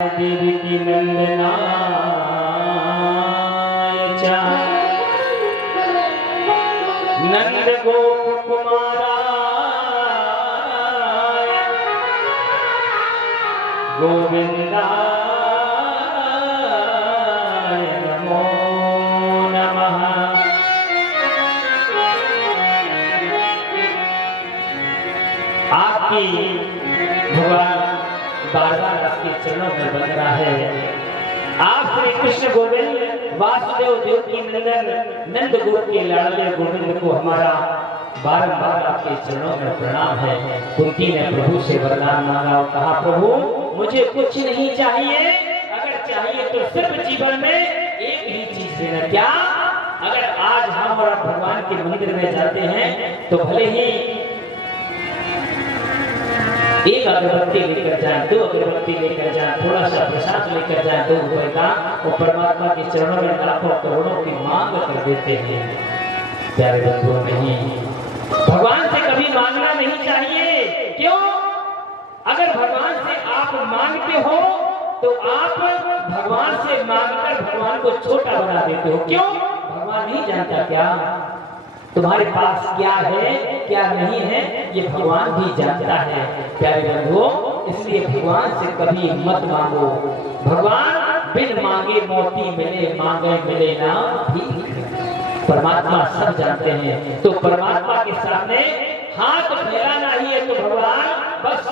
देवी की नंदनाय च नंद गोप कुमाराय गोविंदाय नमो नमः। आपकी भगवान बार-बार आपके चरणों में बन रहा है। आप श्री कृष्ण गोविंद वासुदेव देवकी नंदन नंद गोप के लाडले गोविंद को हमारा बार-बार आपके चरणों में प्रणाम है। कुंती ने प्रभु से वरदान मांगा और कहा, प्रभु मुझे कुछ नहीं चाहिए, अगर चाहिए तो सिर्फ जीवन में एक ही चीज देना। क्या? अगर आज हम और भगवान के मंदिर में जाते हैं तो भले ही एक अगरबत्ती लेकर जाए, 2 अगरबत्ती लेकर जाए, थोड़ा सा प्रसाद लेकर जाए, 2 रुपए का, और परमात्मा के चरणों में लाखों करोड़ों की मांग कर देते हैं। प्यारे बंधुओं, नहीं, भगवान से कभी मांगना नहीं चाहिए। क्यों? अगर भगवान से आप मांगते हो तो आप भगवान से मांगकर भगवान को छोटा बना देते हो। क्यों? भगवान नहीं जानता क्या तुम्हारे पास क्या है क्या नहीं है, ये भगवान भी जानता है। प्यारे बंधुओं, इसलिए भगवान से कभी मत मांगो। भगवान बिन मांगे मोती मिले, मांगे मिले ना भीख। परमात्मा सब जानते हैं, तो परमात्मा के सामने हाथ फैलाना ही है। तो भगवान बस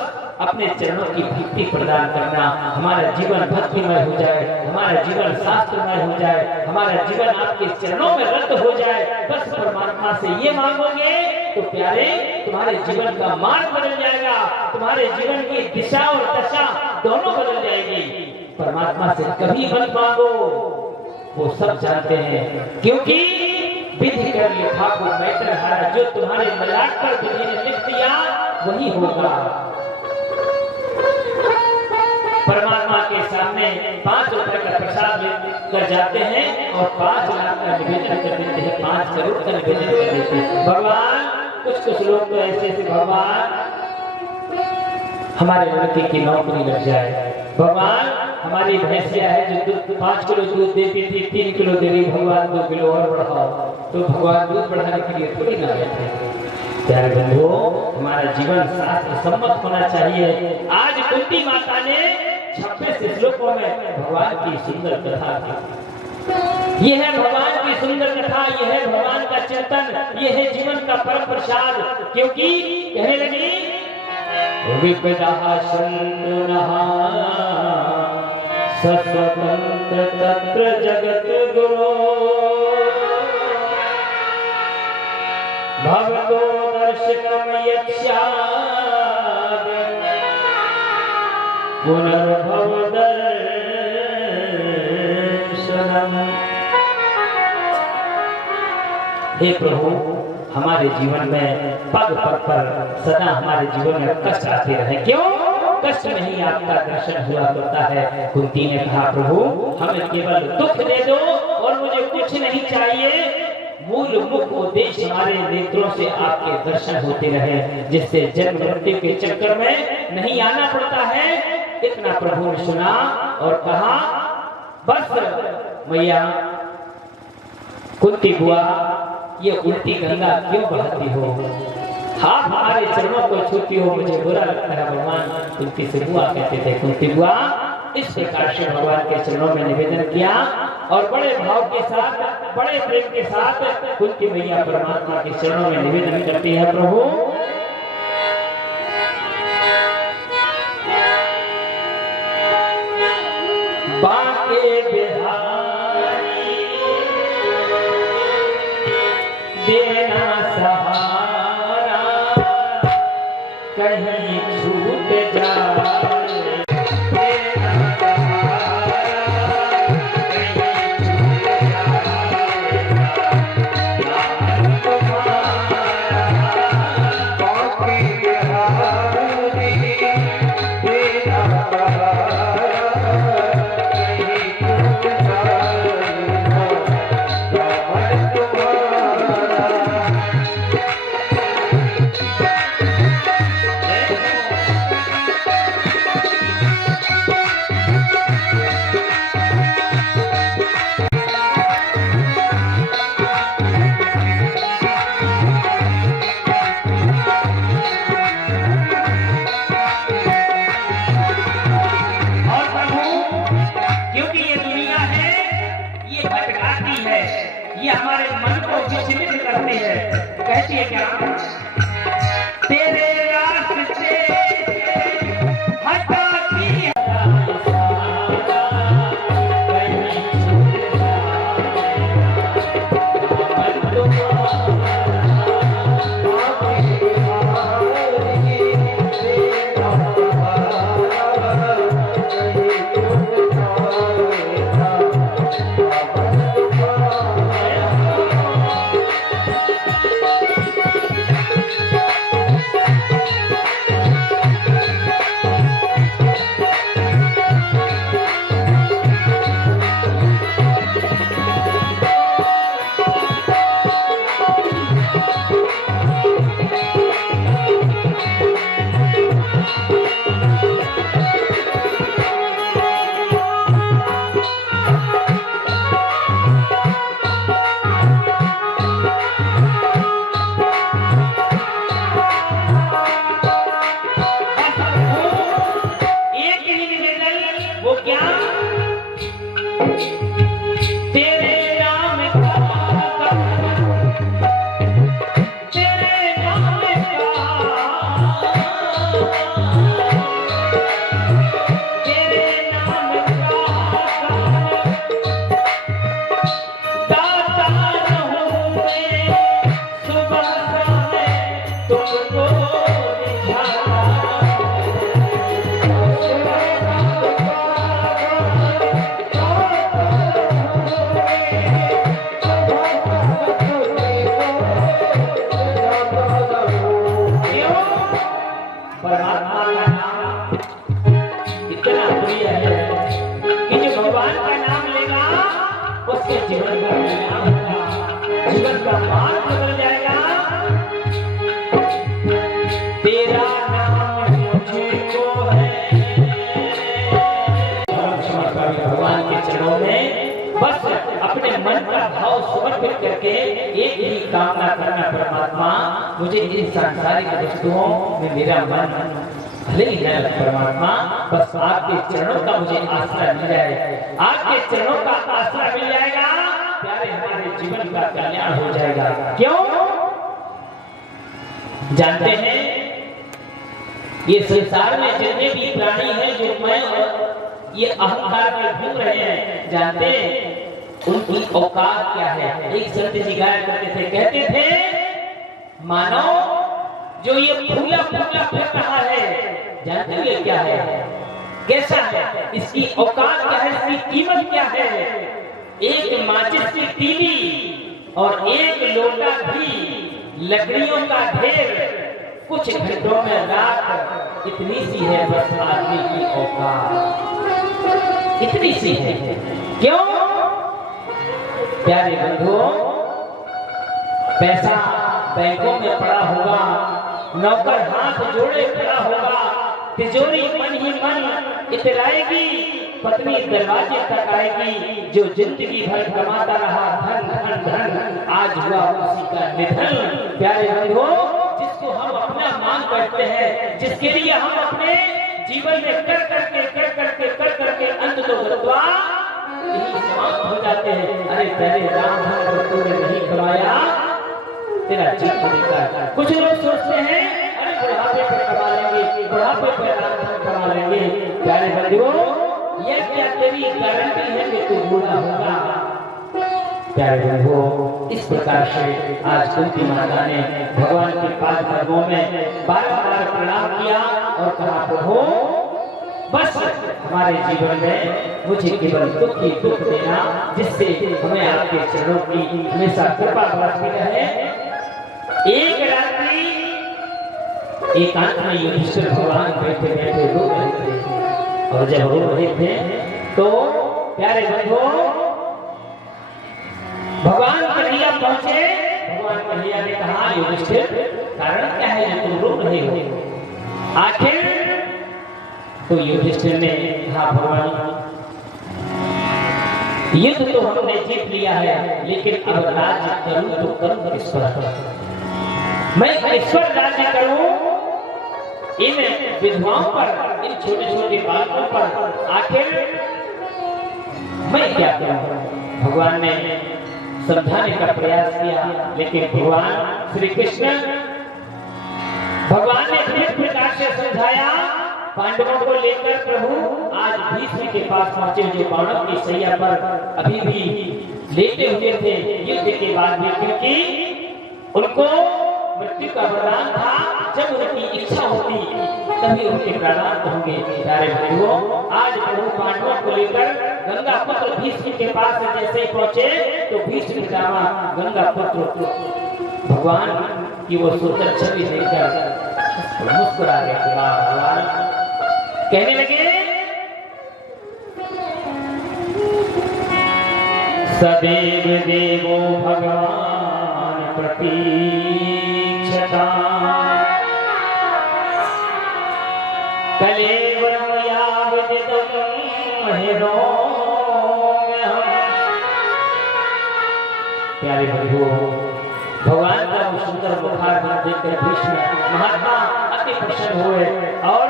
अपने चरणों की भक्ति प्रदान करना, हमारा जीवन भक्तिमय हो जाए, हमारा जीवन शास्त्रमय हो जाए, हमारा जीवन आपके चरणों में रत हो जाए। बस परमात्मा से ये मांगोगे तो प्यारे तुम्हारे जीवन का मार्ग बदल जाएगा, तुम्हारे जीवन की दिशा और दशा दोनों बदल जाएगी। परमात्मा से कभी मत मांगो, वो सब जानते हैं, क्योंकि विधि कर लिखा को मैटर हारा। जो तुम्हारे मजाक पर विधि ने लिख दिया वही होगा। परमात्मा के सामने 5 रुपए का प्रसाद लेकर जाते हैं और 5 लाख का निवेदन कर देते हैं, 5 करोड़ का निवेदन कर देते हैं। भगवान, कुछ लोग तो ऐसे भगवान हमारे लड़के की नौकरी लग जाए, भगवान हमारी भैंसिया है जो 5 किलो दूध देती थी 3 किलो दे रही, भगवान 2 किलो और बढ़ाओ। तो भगवान दूध बढ़ाने के लिए थोड़ी ना बैठे। प्यारे बंधुओं, हमारा जीवन शास्त्र सम्मत होना चाहिए। आज कुंती माता ने 26 श्लोकों में भगवान की सुंदर कथा दी। ये है भगवान की सुंदर कथा, ये है भगवान का चिंतन, ये है जीवन का परम प्रसाद। क्योंकि कहने लगी, विपदा शून्यः सस्वतंत्र तत्र जगत गुरो भगवतो दर्शनम यस्याद पुनर्भव दर्शनम। हे प्रभु, हमारे जीवन में पग पग पर सदा हमारे जीवन में कष्ट आते रहे। क्यों? कष्ट में ही आपका दर्शन हुआ करता है। कुंती ने कहा, प्रभु हमें केवल दुख दे दो और मुझे कुछ नहीं चाहिए, मूल मुख्य उद्देश्य हमारे नेत्रों से आपके दर्शन होते रहे, जिससे जन्म मृत्यु के चक्कर में नहीं आना पड़ता है। इतना प्रभु ने सुना और कहा, बस मैया कुंती बुआ, ये उल्टी गंगा क्यों बहती हो? हाँ, हमारे चरणों को छूती हो, मुझे बुरा लगता है। भगवान कुंती से बुआ कहते थे। कुंती बुआ इस प्रकार से भगवान के चरणों में निवेदन किया और बड़े भाव के साथ, बड़े प्रेम के साथ कुंती मैया परमात्मा के चरणों में निवेदन करती है, प्रभु बाके बिहारी देना सहारा, कहीं छूट जाए क्या तेरे रास्ते हटा दी जीवन का मार्ग बदल जाएगा। तेरा नाम मुझको है भगवान के चरणों में बस अपने मन का भाव समर्पित करके एक ही कामना करना, परमात्मा मुझे इन सांसारिक वस्तुओं में मेरा मन भले ही न लगे, परमात्मा बस आपके चरणों का मुझे आसरा मिल जाए। आपके चरणों का आसरा मिल जाएगा, प्यारे हमारे जीवन का कल्याण हो जाएगा। क्यों? जानते हैं ये संसार में जितने भी प्राणी हैं जो मैं और ये अहंकार में घूम रहे हैं, जानते हैं उनकी औकात क्या है? एक संत जी गाया करते थे, कहते थे मानो जो ये फूला फूला फिर रहा है, जानते हो ये क्या है, कैसा है, इसकी औकात क्या है, इसकी कीमत क्या है? एक माचिस की तीली और एक लोटा भी लकड़ियों का ढेर, कुछ घंटों में रात इतनी सी है बस आदमी की औकात, इतनी सी है। क्यों? प्यारे बंधुओं, पैसा बैंकों में पड़ा होगा, नौकर हाथ जोड़े खड़ा होगा, तिजोरी मन ही मन इतराएगी, पत्नी दरवाजे तक आएगी, जो जिंदगी भर कमाता रहा धन धन धन, आज हुआ उसी का निधन। प्यारे बंधुओं, जिसको हम अपना मान करते हैं, जिसके लिए हम अपने जीवन में कर करके अंत तो गत्वा यही समाप्त हो जाते हैं। अरे तेरे राम धन तूने नहीं कमाया, तेरा जीवन बेकार। कुछ लोग सोचते हैं अरे बुढ़ापे पे कमा लेंगे, बुढ़ापे पे राम धन कमा लेंगे। प्यारे बंधुओं, ये क्या तेरी गारंटी है कि तू बूढ़ा होगा? प्यारे बंधुओं, इस प्रकार से आज कुंती माता ने भगवान के पाद पद्मों में बार-बार प्रणाम किया और कहा प्रभु बस हमारे जीवन में मुझे केवल दुख ही दुख देना, जिससे हमें आपके चरणों की हमेशा कृपा बरसती रहे। एक रात्रि एकांत में युधिष्ठिर भगवान बैठे बैठे रो रहे थे, और जब रो रहे थे तो प्यारे बंधुओं भगवान कन्हैया पहुंचे। भगवान कन्हैया ने कहा युधिष्ठिर कारण क्या है तुम रो रहे हो? आखिर तो युधिष्ठिर ने कहा भगवान युद्ध तो हमने जीत लिया है, लेकिन अब राज्य करूं तो करूं किस पर? मैं ईश्वर राज्य करूं इन विधवाओं पर, इन छोटे छोटे बालकों पर, आखिर मैं क्या करूं? भगवान ने समझाने का प्रयास किया, लेकिन भगवान श्री कृष्ण भगवान ने जिस प्रकार से समझाया, पांडवों को लेकर प्रभु आज भीष्म के पास पहुंचे, जो बाणों की सैया पर अभी भी लेटे हुए थे युद्ध के बाद भी, क्योंकि उनको मृत्यु का वरदान था। जब उनकी इच्छा होती तभी उनके प्राणांत होंगे। प्यारे भाइयों, आज प्रभु पांडवों को लेकर गंगा पुत्र भीष्म के पास जैसे ही पहुंचे तो भीष्म पितामह गंगा पुत्र भगवान की वो सुंदर छवि देखकर मुस्कुरा गए। भगवान कहने लगे, सदैव देवो भगवान प्रतीक्षता कलेवरं मया विदितं महेरोम्यहम्। प्यारे बंधुओं, भगवान का वो सुंदर मुखारविंद देखकर भीष्म महात्मा अति प्रसन्न हुए और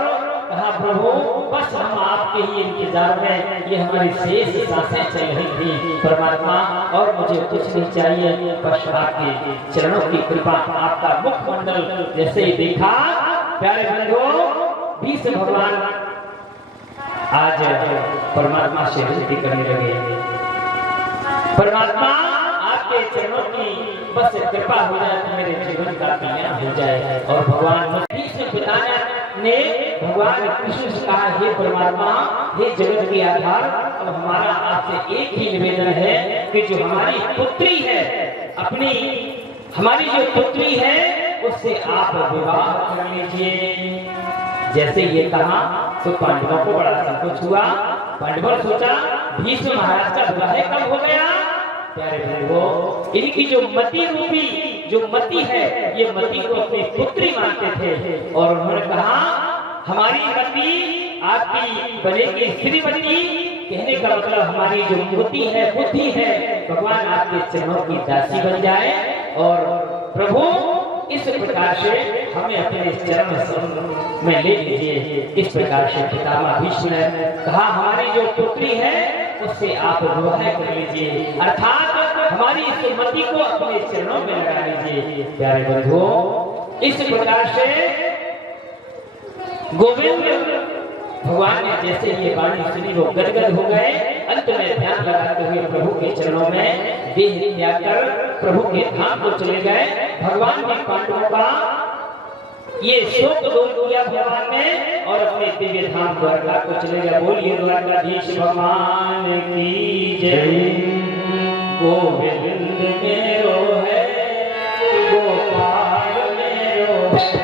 कहा, प्रभु बस हम आपके ही इंतजार में, ये हमारी शेष सांसें चल रही थी परमात्मा, और मुझे कुछ नहीं चाहिए, बस आपके चरणों की कृपा, आपका मुखमंडल जैसे ही देखा। प्यारे बंधुओं, भीष्म भगवान आज परमात्मा से विनती करने लगे, परमात्मा आपके चरणों की बस कृपा हो जाए तो मेरे जीवन का कल्याण हो जाए। और भगवान भीष्म पिता ने भगवान कृष्ण से कहा, हे परमात्मा, हे जगत के आधार, अब हमारा आपसे एक ही निवेदन है कि जो हमारी पुत्री है, अपनी हमारी जो पुत्री है उससे आप विवाह कर लीजिए। जैसे ये कहा तो पांडवों को बड़ा संकोच हुआ। पांडवों सोचा भीष्म महाराज का विवाह कब हो गया। प्यारे बंधुओं, इनकी जो मति रूपी जो मति है, ये मति को अपनी पुत्री मानते थे और उन्होंने कहा, हमारी मति आपकी बनेगी श्रीमती। कहने का मतलब हमारी जो मति है, बुद्धि है, भगवान आपके चरणों की दासी बन जाए और प्रभु इस प्रकार से हमें अपने चरण में ले लीजिए। इस प्रकार से पितामह भीष्म ने कहा, हमारी जो पुत्री है उससे आप विवाह कर लीजिए, अर्थात हमारी सुमति को अपने चरणों में लगा लीजिए। प्यारे बंधुओं, इस प्रकार से गोविंद भगवान ने जैसे ये वाणी सुनी वो गदगद हो गए। अंत में ध्यान लगाते हुए प्रभु के चरणों में देह त्याग कर प्रभु के धाम को चले गए। भगवान ने पांडवों का ये शोक दूर किया भगवान ने और अपने दिव्य धाम द्वारका को चले गए। बोलिए द्वारकाधीश भगवान की जय। गोविंद मेरो है, गोपाल मेरो है,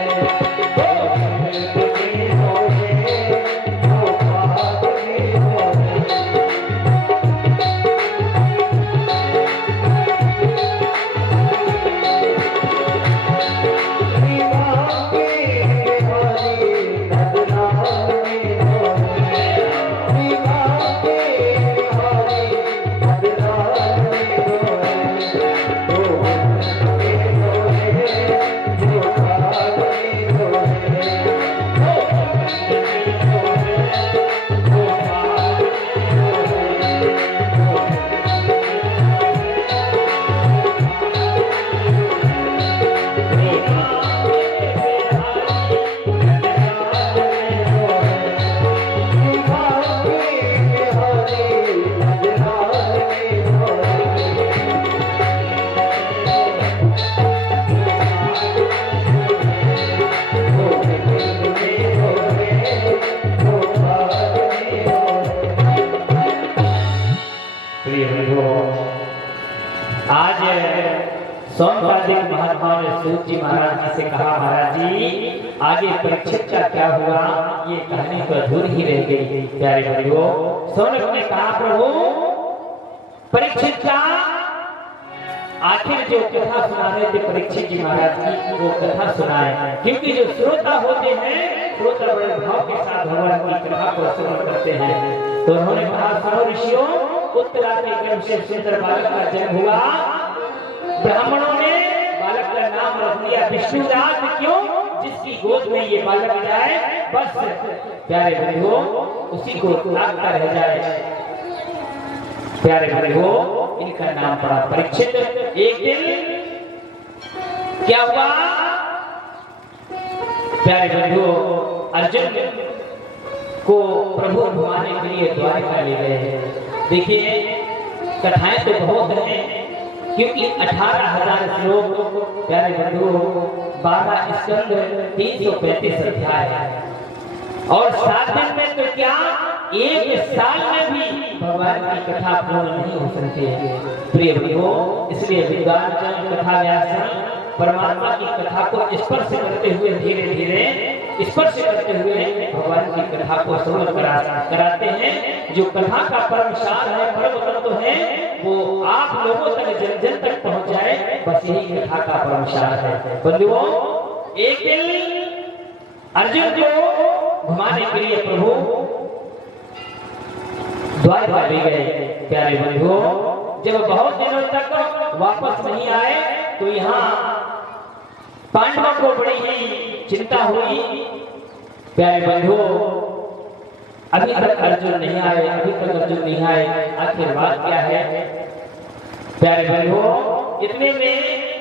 सोमवार महात्मा ने सूत जी महाराज जी से कहा, महाराज जी आगे परीक्षित का क्या हुआ, ये कहानी तो अधूरी ही रह गई। प्यारे बंधुओं, सोनक ने कहा, प्रभु परीक्षित का आखिर जो कथा सुना रहे थे परीक्षित जी महाराज की, वो कथा सुनाए, क्योंकि जो श्रोता होते हैं श्रोता बड़े भाव के साथ भगवान की कथा को श्रवण करते हैं। तो उन्होंने कहा, सुनो ऋषियों, उत्तरा के गर्भ से सुंदर बालक का जन्म हुआ। ब्राह्मणों ने बालक का नाम रख दिया विष्णुदास, क्यों? जिसकी गोद में ये बालक जाए बस प्यारे बंधुओं उसी को ताकता रह जाए। प्यारे बंधुओं, इनका नाम पड़ा परीक्षित। एक दिन क्या हुआ? प्यारे बंधुओं, अर्जुन को प्रभु घुमाने के लिए द्वारका ले गए हैं। देखिए कथाएं तो बहुत हैं, क्योंकि 18,000 श्लोक प्यारे बंधुओं, 12 स्कंद, 335 अध्याय है। और 7 दिन में तो क्या, 1 साल में भी भगवान की कथा पूर्ण नहीं हो सकती है। प्रिय बंधुओं, इसलिए विद्वान जन कथा व्यासन परमात्मा की कथा को स्पर्श करते हुए धीरे धीरे स्पर्श करते हुए भगवान की कथा को श्रवण कराते हैं। जो कथा का परम सार है, परम तत्व है, वो आप लोगों तक जन जन तक पहुंच जाए, बस यही कथा का परम सार है। बंधुओं, एक दिन अर्जुन को घुमाने के लिए प्रभु द्वारका ले गए। प्यारे बंधुओं, जब बहुत दिनों तक वापस नहीं आए तो यहाँ पांडवों को बड़ी ही चिंता हुई। प्यारे बंधुओं, अभी तक अर्जुन नहीं आए, अभी तक अर्जुन नहीं आए, आखिर बात क्या है? प्यारे बंधुओं, इतने में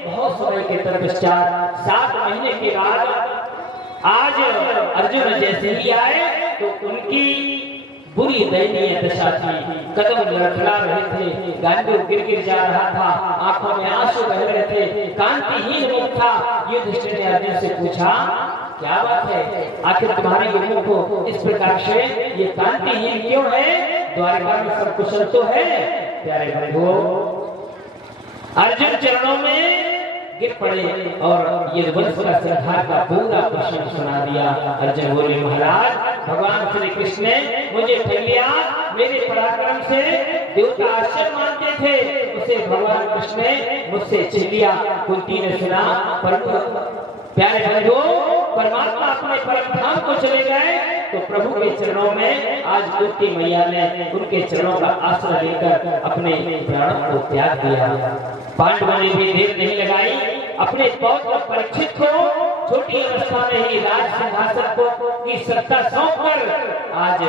बहुत समय के पश्चात 7 महीने के बाद आज अर्जुन जैसे ही आए तो उनकी बुरी दयनीय दशा थी। कदम लड़खड़ा रहे थे, गांडीव गिर जा रहा था, आंखों में आंसू बह रहे थे, कांतिहीन मुख था। युधिष्ठिर ने अर्जुन से पूछा, क्या बात है, आखिर तुम्हारे मुख को इस प्रकार से ये कांतिहीन क्यों है? द्वारका में सब कुशल तो है? प्यारे बंधुओं, अर्जुन चरणों में गिर पड़े और ये वंश का संहार का पूरा प्रश्न सुना दिया। अर्जुन बोले, महाराज, भगवान श्री कृष्ण ने मुझे ठग लिया, मेरे पराक्रम से देवता आश्चर्य मानते थे, उसे भगवान कृष्ण ने मुझसे छीन लिया। कुंती ने सुना, परंतु प्यारे बंधुओं, परमात्मा अपने परम धाम को चले गए तो प्रभु के चरणों में आज कुंती मैया ने उनके चरणों का आश्रय लेकर अपने प्राणों को त्याग दिया। पांडवों ने भी देर नहीं लगाई, अपने पौत्र परीक्षित को छोटी अवस्था में ही राज सिंहासन को की सत्ता सौंपकर आज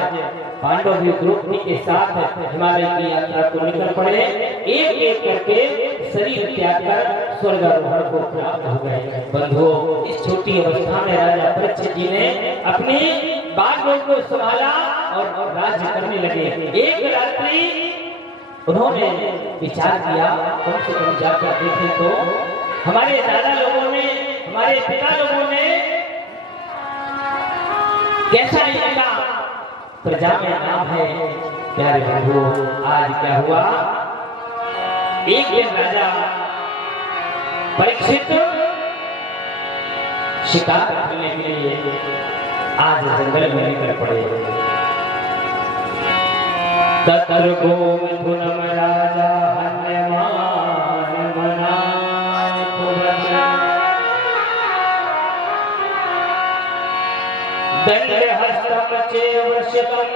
पांडव भी द्रौपदी के साथ हिमालय की यात्रा को निकल पड़े। एक एक करके शरीर त्याग कर स्वर्गारोहण को प्राप्त हो गए। बंधुओं, इस छोटी अवस्था में राजा परीक्षित जी ने अपने बालों को संभाला और राज्य करने लगे। एक रात्रि उन्होंने विचार किया, कम से कम जाकर देखें तो हमारे दादा लोगों ने, हमारे पिता लोगों ने कैसा इनका प्रजा में नाम है। प्यारे बंधुओं, आज क्या हुआ, एक दिन राजा परीक्षित शिकार करने के लिए आज जंगल में निकल पड़े। तत्र गोमिथुनम राजा हन्यमान मनाथ वज्र दंडहस्तम चैव शतम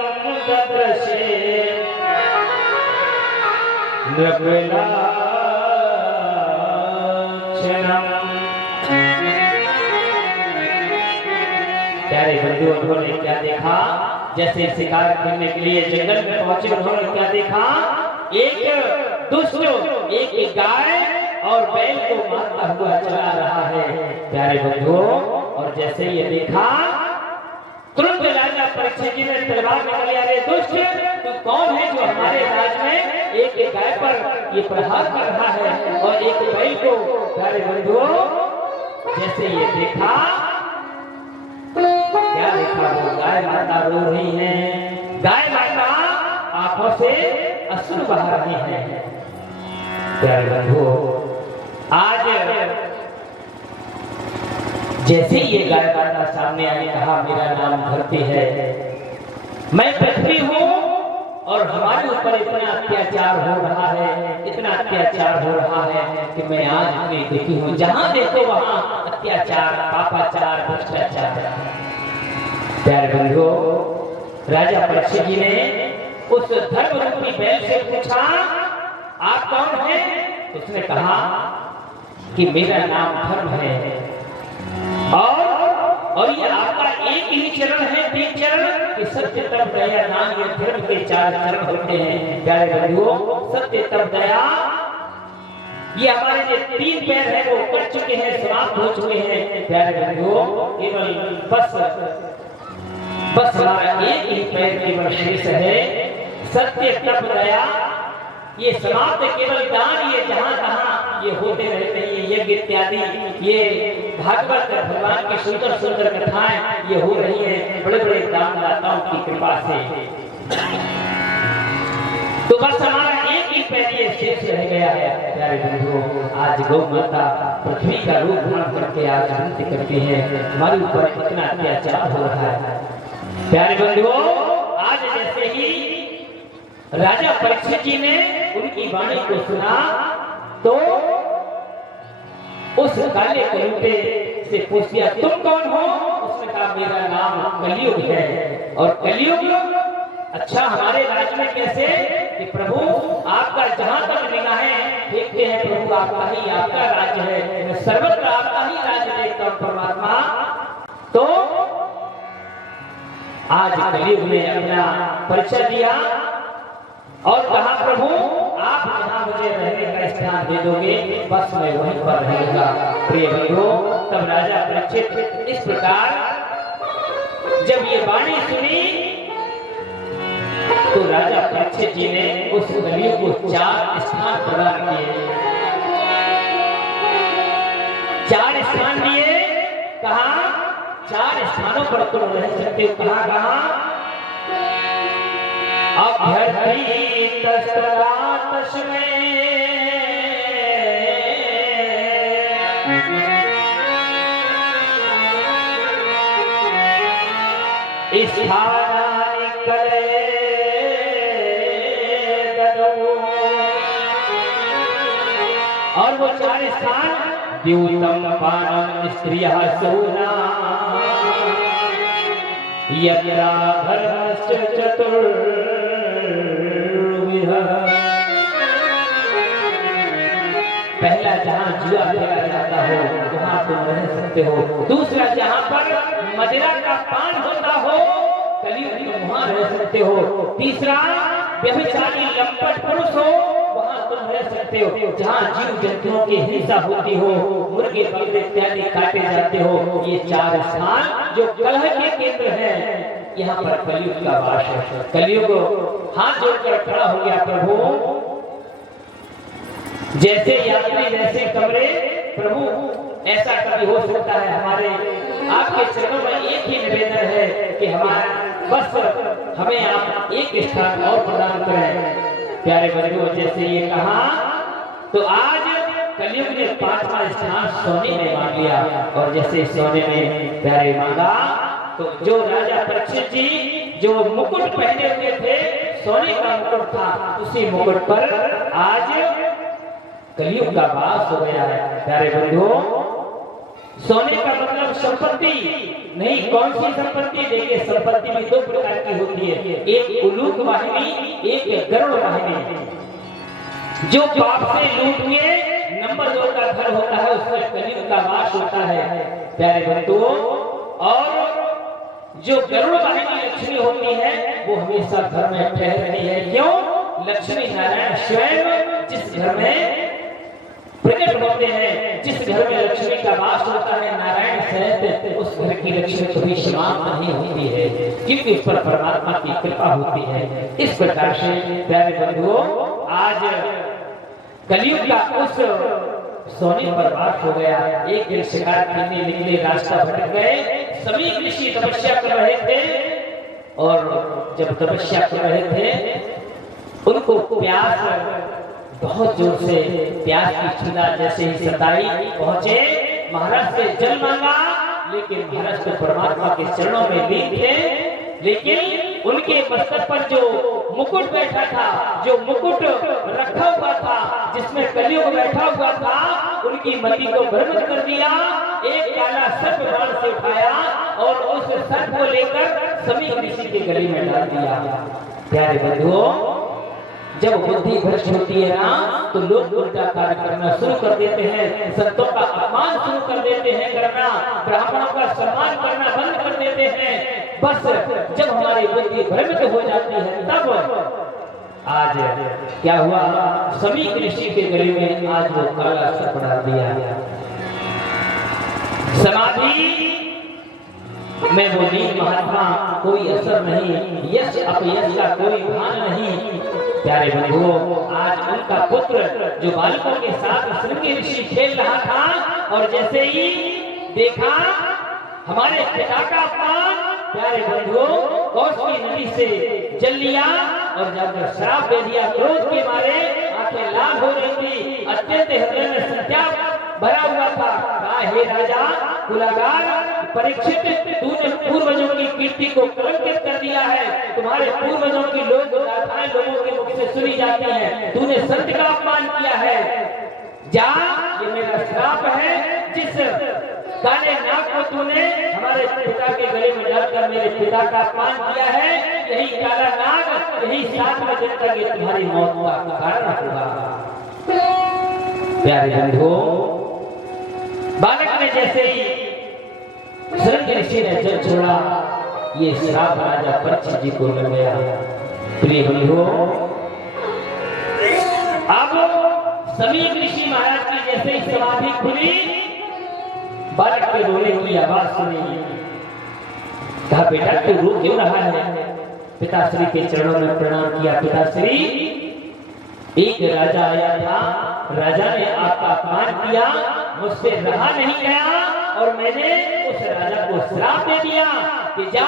ददृशे नृपलाक्षणम्। प्यारे बंधुओं, उन्होंने क्या देखा? जैसे शिकार करने के लिए जंगल में पहुंचे, उन्होंने क्या देखा? एक दुष्ट एक गाय और बैल को मारता हुआ चला रहा है। प्यारे बंधुओं, और जैसे ये देखा, तुरंत राजा परीक्षित जी ने तलवार निकाली, अरे दुष्ट, तू कौन है जो हमारे राज में एक गाय पर ये प्रहार कर रहा है और एक बैल को? प्यारे बंधुओं, जैसे ये देखा, क्या देखा? वो गाय माता रो रही है, गाय माता आंखों से अश्रु बहा रही है। प्यारे बंधुओं, आज जैसे ये गाय माता सामने आई, कहा, मेरा नाम धरती है, मैं पृथ्वी हूँ और हमारे ऊपर इतना अत्याचार हो रहा है, इतना अत्याचार हो रहा है कि मैं आज अपनी देखी हूँ, जहां देखो वहां अत्याचार, पापाचार, भ्रष्टाचार। प्यारे बंधुओं, राजा परीक्षित जी ने उस धर्म रूपी बैल से पूछा, आप कौन हैं? उसने कहा कि मेरा नाम धर्म है और ये आपका एक ही चरण है, 3 चरण कि सत्य तप दया नाम, ये धर्म के 4 चरण होते हैं। प्यारे बंधुओं, सत्य तप दया ये हमारे जो 3 पैर हैं वो कट चुके हैं, समाप्त हो चुके हैं। प्यारे बंधुओं, केवल बस हमारा एक ही पैर केवल शेष है। सत्य तप दया ये समाप्त, केवल दान ये जहां तहां ये होते रहते हैं, ये यज्ञ इत्यादि, ये भागवत भगवान की सुंदर सुंदर कथाएं ये हो रही है बड़े बड़े दानदाताओं की कृपा से। तो बस हमारा एक ही पैर ये शेष रह गया है। प्यारे बंधुओं, आज गौ माता पृथ्वी का रूप धारण करके आज विनती करती है, हमारे ऊपर इतना अत्याचार हो रहा है। प्यारे बंधुओं, आज जैसे ही राजा परीक्षित जी ने उनकी वाणी को सुना तो उस काले कलूटे से पूछ दिया, तुम कौन हो? उसने कहा, मेरा नाम कलयुग है। और कलयुग, अच्छा हमारे राज्य में कैसे? कि प्रभु आपका जहां तक निगाहें देखते हैं प्रभु आपका ही आपका राज्य है, मैं सर्वत्र आपका ही राज्य देखता हूं परमात्मा। तो आज कलयुग ने अपना परिचय दिया और कहा, प्रभु आप जहां मुझे रहने का स्थान दे दोगे बस मैं वहीं पर रहूंगा। प्रिय बंधुओं, तब राजा परीक्षित इस प्रकार जब ये वाणी सुनी तो राजा परीक्षित जी ने उस कलयुग को 4 स्थान प्रदान किए। 4 स्थान दिए। कहा 4 स्थानों पर तुम रह सकते हो। कहां? अभ्यर्थी तस्तरातश में स्थानानि करे गदो। और वो 4 स्थान, द्यूतम पानम स्त्रियः सूना यत्रा धर्मस्य चतुर्विधः। पहला, जहां जुआ खेला जाता हो वहां तुम रह सकते हो। दूसरा, जहां पर मदिरा का पान होता हो कलयुग तुम वहां रह सकते हो। तीसरा, व्यभिचारी लंपट पुरुष हो वहां तुम रह सकते हो। जहां जीव जंतुओं की हिंसा होती हो, मुर्गे बकरे इत्यादि काटे जाते हो, ये 4 स्थान जो कलह के केंद्र हैं, यहाँ पर कलयुग का वास है। कलयुग हाथ जोड़कर खड़ा हो गया, प्रभु जैसे यात्री वैसे कमरे, प्रभु ऐसा कभी हो सकता है? हमारे आपके चरणों में एक ही निवेदन है कि हमें आप एक स्थान और प्रदान करें। प्यारे बंधुओं, जैसे ये कहा तो आज कलयुग ने 5वां स्थान सोने में मांग लिया। और जैसे सोने में प्यारे मांगा तो जो राजा परीक्षित जी जो मुकुट पहने हुए थे, सोने का मुकुट था, उसी मुकुट पर आज कलयुग का वास हो गया है। प्यारे बंधुओं, सोने का मतलब संपत्ति नहीं। कौन सी संपत्ति? देखिए, संपत्ति भी 2 प्रकार की होती है, एक उलूक वाहिनी, एक गरुड़ वाहिनी। जो पाप से लूट हुए नंबर 2 का घर होता है, उसमें कलयुग का वास होता है। प्यारे बंधुओं, और जो गरुड़ वाहिनी लक्ष्मी होती है वो हमेशा घर में ठहरती है। क्यों? लक्ष्मी नारायण स्वयं जिस घर में प्रकट होते हैं, जिस घर में लक्ष्मी का वास होता है, नारायण सहित उस घर की लक्ष्मी कभी समाप्त नहीं होती है, क्योंकि उस पर परमात्मा की कृपा होती है। इस प्रकार से प्यारे बंधुओं, आज कलयुग का उस सोने पर वास हो गया। एक दिन शिकार करने निकले, रास्ता भटक गए। सभी ऋषि तपस्या कर रहे थे और जब तपस्या कर रहे थे उनको प्यास बहुत जोर से, प्यास की छीना जैसे ही सताई, पहुंचे महाराज से जल मांगा, लेकिन महाराज तो परमात्मा के चरणों में लीन थे। लेकिन उनके मस्तक पर जो मुकुट बैठा था, जो मुकुट रखा हुआ था, जिसमें कलयुग बैठा हुआ था, उनकी मति को भ्रमित कर दिया। एक काला सर्प बाण से उठाया और उस सर्प को लेकर सभी ऋषि के गले में डाल दिया। प्यारे बंधुओं, जब बुद्धि भ्रष्ट होती है ना तो लोग उल्टा कार्य करना शुरू कर देते हैं, संतों का अपमान शुरू कर देते हैं करना, ब्राह्मणों का सम्मान करना बंद कर देते हैं। बस जब हमारी बुद्धि भ्रमित हो जाती है तब आज क्या हुआ, सभी ऋषि के गले में आज वो काला सर्प डाल दिया। समाधि में वो नीच महात्मा कोई असर नहीं, यश अपयश का कोई भान नहीं। प्यारे बंधुओं, आज उनका पुत्र जो बालकों के साथ श्रृंगी ऋषि खेल रहा था और जैसे ही देखा हमारे पिता का अपमान, प्यारे बंधुओं कौशकी नदी से जल लिया और जब श्राप दे दिया। क्रोध के मारे आंखें लाल हो रही थी, अत्यंत हृदय में संताप भरा हुआ था। हे राजा कुलागार परीक्षित, तूने पूर्वजों की कीर्ति को कलंकित कर दिया है। तुम्हारे पूर्वजों की लोग गाथाएं लोगों के मुख से सुनी जाती हैं। तूने संत का अपमान किया है। जा, ये मेरा श्राप है। जिस काले नाग को तूने हमारे पिता के गले में डालकर मेरे पिता का अपमान किया है, यही काला नाग यही 7वें दिन तक ये तुम्हारी मौत का कारण होगा। प्यारे बंधुओं, बालक ने जैसे ही श्रृंगी ऋषि ने जल छोड़ा, ये श्राप राजा परीक्षित जी को मिल गया। प्रिय बंधुओं, अब समीक ऋषि महाराज की जैसे ही समाधि खुली, बालक के रोने की आवाज सुनी। कहा, बेटा तू रो क्यों रहा है? पिताश्री के चरणों में प्रणाम किया। पिताश्री, एक राजा आया था, राजा ने आपका अपमान किया, मुझसे रहा नहीं गया और मैंने उस राजा को श्राप दे दिया कि जा,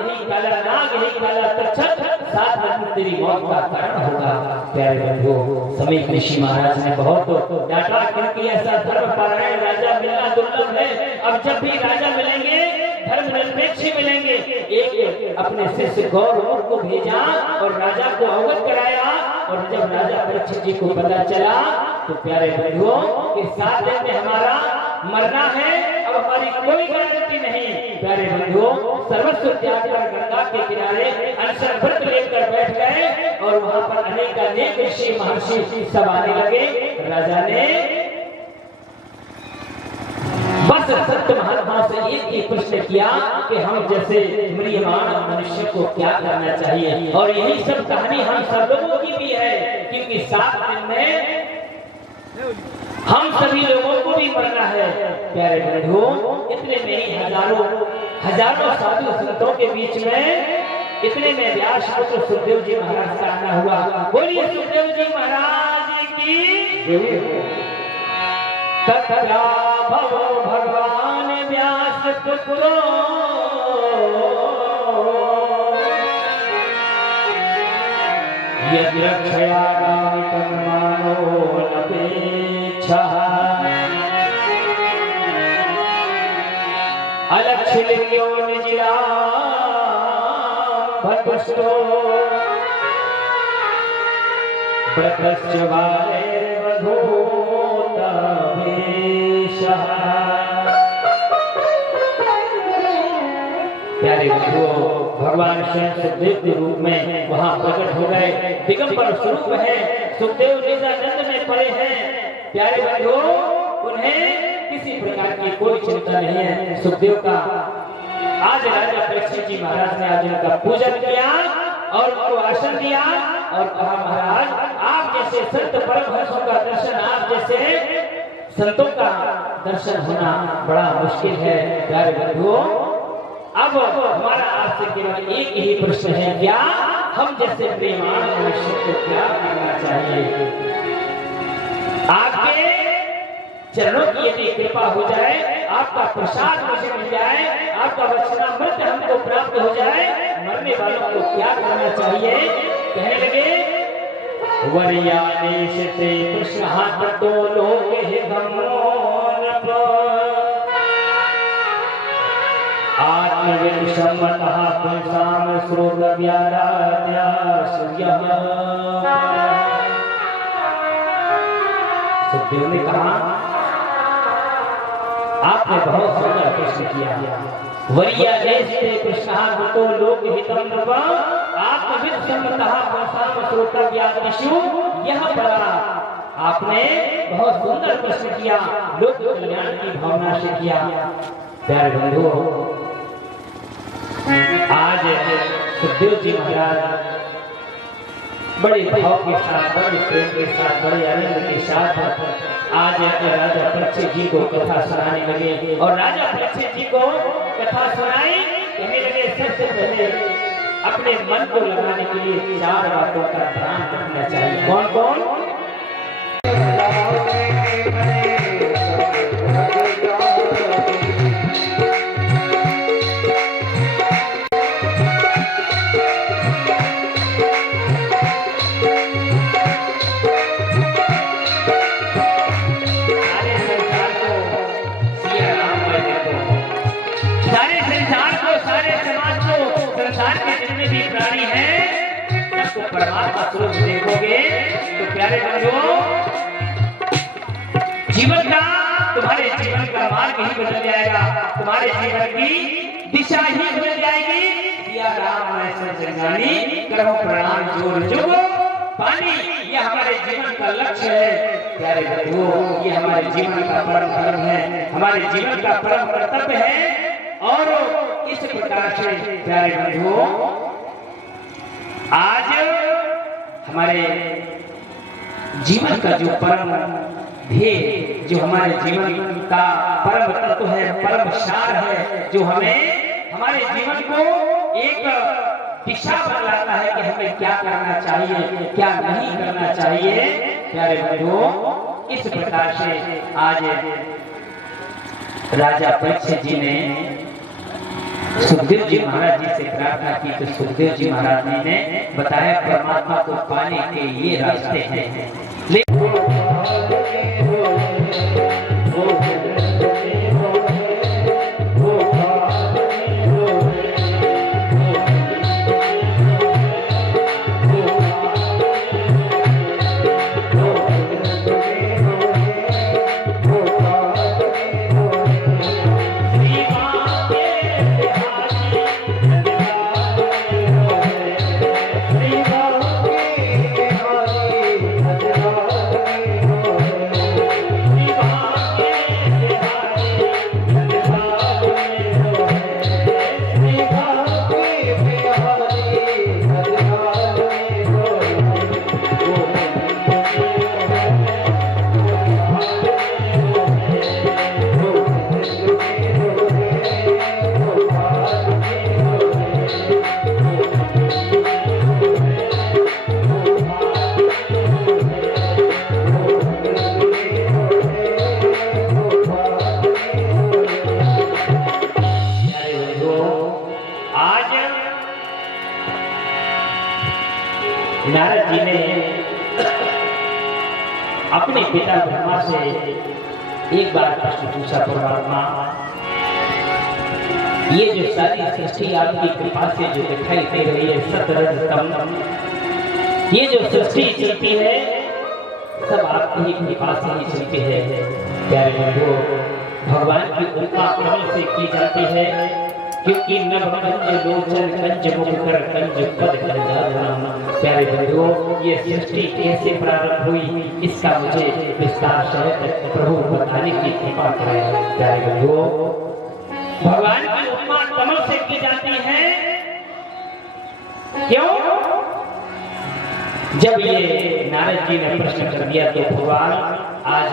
यही काला नाग यही काला तक्षक 7 दिन तेरी मौत का कारण होगा। प्यारे बंधुओं, समीक ऋषि महाराज ने बहुत डांटा, क्योंकि ऐसा धर्मपरायण राजा मिलना दुर्लभ है। अब जब भी राजा मिलेंगे धर्मनिरपेक्ष मिलेंगे। एक अपने शिष्य गौरव को भेजा और राजा को अवगत कराया, और जब राजा परीक्षित जी को पता चला तो प्यारे बंधुओं कि 7 दिन में हमारा मरना है, अब हमारी कोई गारंटी नहीं। प्यारे बंधुओं, सर्वस्व त्याग कर गंगा के किनारे अनशन व्रत लेकर बैठ गए और वहां पर अनेक ऋषि महर्षि सब आने लगे। राजा ने बस सत्य महात्मा से एक ही प्रश्न किया कि हम जैसे म्रियमान मनुष्य को क्या करना चाहिए, और यही सब कहानी हम सब लोगों की भी है, क्योंकि 7 दिन में हम सभी लोगों को भी मरना है। प्यारे बंधुओं, इतने में ही हजारों साधु संतों के बीच में इतने में व्यास पुत्र सुखदेव जी महाराज का आना हुआ। बोलिए सुखदेव जी महाराज की। तथा भव भगवान व्यास पुत्रो यद्रक्षया गामितं मानो लपेच्छा अलक्षिलिंग्यो निजिरा भटुष्टो व्रतश्च वालेर्वधूतवेशः। प्यारे बंधुओं, भगवान स्वयं सुखदेव के रूप में वहां प्रकट हो गए। दिगंबर स्वरूप है, सुखदेव निजानंद में पड़े हैं। प्यारे बंधुओं, उन्हें किसी प्रकार की कोई चिंता नहीं है। सुखदेव का आज राजा परीक्षित जी महाराज ने आज उनका पूजन किया और उनको आसन दिया और कहा, महाराज आप जैसे संत परमहंसों का दर्शन, आप जैसे संतों का दर्शन होना बड़ा मुश्किल है। प्यारे बंधुओं, अब हमारा आपसे केवल एक ही प्रश्न है, क्या हम जैसे प्रेमान मनुष्य को क्या करना चाहिए? आपके चरणों की यदि कृपा हो जाए, आपका प्रसाद मुझे मिल जाए, आपका वचनामृत हमको प्राप्त हो जाए, मरने वालों को क्या करना चाहिए? कहने लगे, वर्यादेशते कृष्णहातो लोके हितमोनप आत्मविषमतः पुंसाम श्रोतव्यादाद्या सूर्यः। सुखदेव ने कहा, आपने बहुत सुंदर प्रश्न किया। वर्यादेशते कृष्णहातो लोके हितमोनप आत्मविषमतः पुंसाम श्रोतव्यादिषु यह परा। आपने बहुत सुंदर प्रश्न किया, लोक कल्याण की भावना से किया। प्यारे बंधुओं, आज सुखदेव जी महाराज बड़े भाव के साथ, बड़े प्रेम के साथ, बड़े आनंद के साथ आज राजा परीक्षित जी को कथा सुनाने लगे। और राजा परीक्षित जी को कथा सुनाई, कहने लगे सबसे पहले अपने मन को लगाने के लिए 4 बातों का ध्यान रखना चाहिए। कौन कौन? परमात्मा स्वरूप देखोगे तो प्यारे बंधुओं, जीवन का, तुम्हारे जीवन का मार्ग ही बदल जाएगा, तुम्हारे जीवन की दिशा ही बदल जाएगी। या राम ऐसा जगानी करो प्रणाम जोर जुग पानी, ये हमारे जीवन का लक्ष्य है। प्यारे बंधुओं, ये हमारे जीवन का परम धर्म है, हमारे जीवन का परम कर्तव्य है। और इस प्रकार से प्यारे बंधुओं, आज हमारे जीवन का जो परम ध्येय, जो हमारे जीवन का परम तत्व है, परम सार है, जो हमें हमारे जीवन को एक दिशा बतलाता है कि हमें क्या करना चाहिए, क्या नहीं करना चाहिए। प्यारे बंधुओं, इस प्रकार से आज राजा परीक्षित जी ने सुखदेव जी महाराज जी से प्रार्थना की, तो सुखदेव जी महाराज जी ने बताया परमात्मा को पाने के ये रास्ते हैं। नारद जी ने अपने पिता ब्रह्मा से एक बार प्रश्न पूछा, परमात्मा ये जो सारी सृष्टि आपकी कृपा से जो दिखाई दे रही है, सतरजतम, ये जो सृष्टि चलती है सब आपकी ही कृपा से ही चलती है। प्यारे बंधुओं, भगवान की उपमा कमल से की जाती है, क्योंकि नभ कंज लोचन कंज मुखकर कंज पद कंजाम। प्यारे बंधुओं, ये सृष्टि कैसे प्रारंभ हुई, इसका मुझे विस्तार से प्रभु बताने की कृपा करें। प्यारे बंधुओं, भगवान की उपमा कमल से की जाती है। क्यों? जब ये नारद जी ने प्रश्न कर दिया तो भगवान आज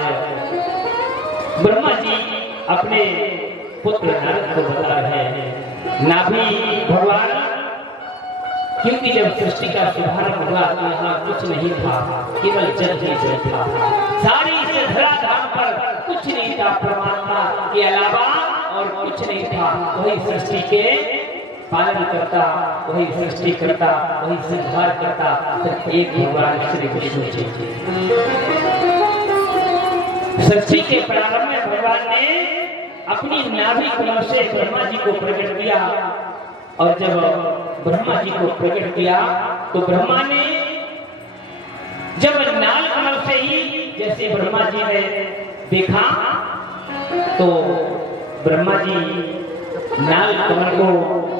ब्रह्मा जी अपने पुत्र नारद को बता रहे हैं, नाभि भगवान, क्योंकि जब सृष्टि का शुभारंभ हुआ तो यहाँ कुछ नहीं था, केवल जल ही जल था। सारी इस धराधाम पर कुछ नहीं था परमात्मा के अलावा, और कुछ नहीं था। वही सृष्टि के पालन करता, वही सृष्टि करता, वही संहार करता, सिर्फ एक भगवान श्री कृष्ण जी। सृष्टि के प्रारंभ में भगवान ने अपनी नाभि कमल से ब्रह्मा जी को प्रकट किया, और जब ब्रह्मा जी को प्रकट किया तो ब्रह्मा ने जब नाल कमल से ही जैसे ब्रह्मा जी ने देखा तो ब्रह्मा जी नाल कमल को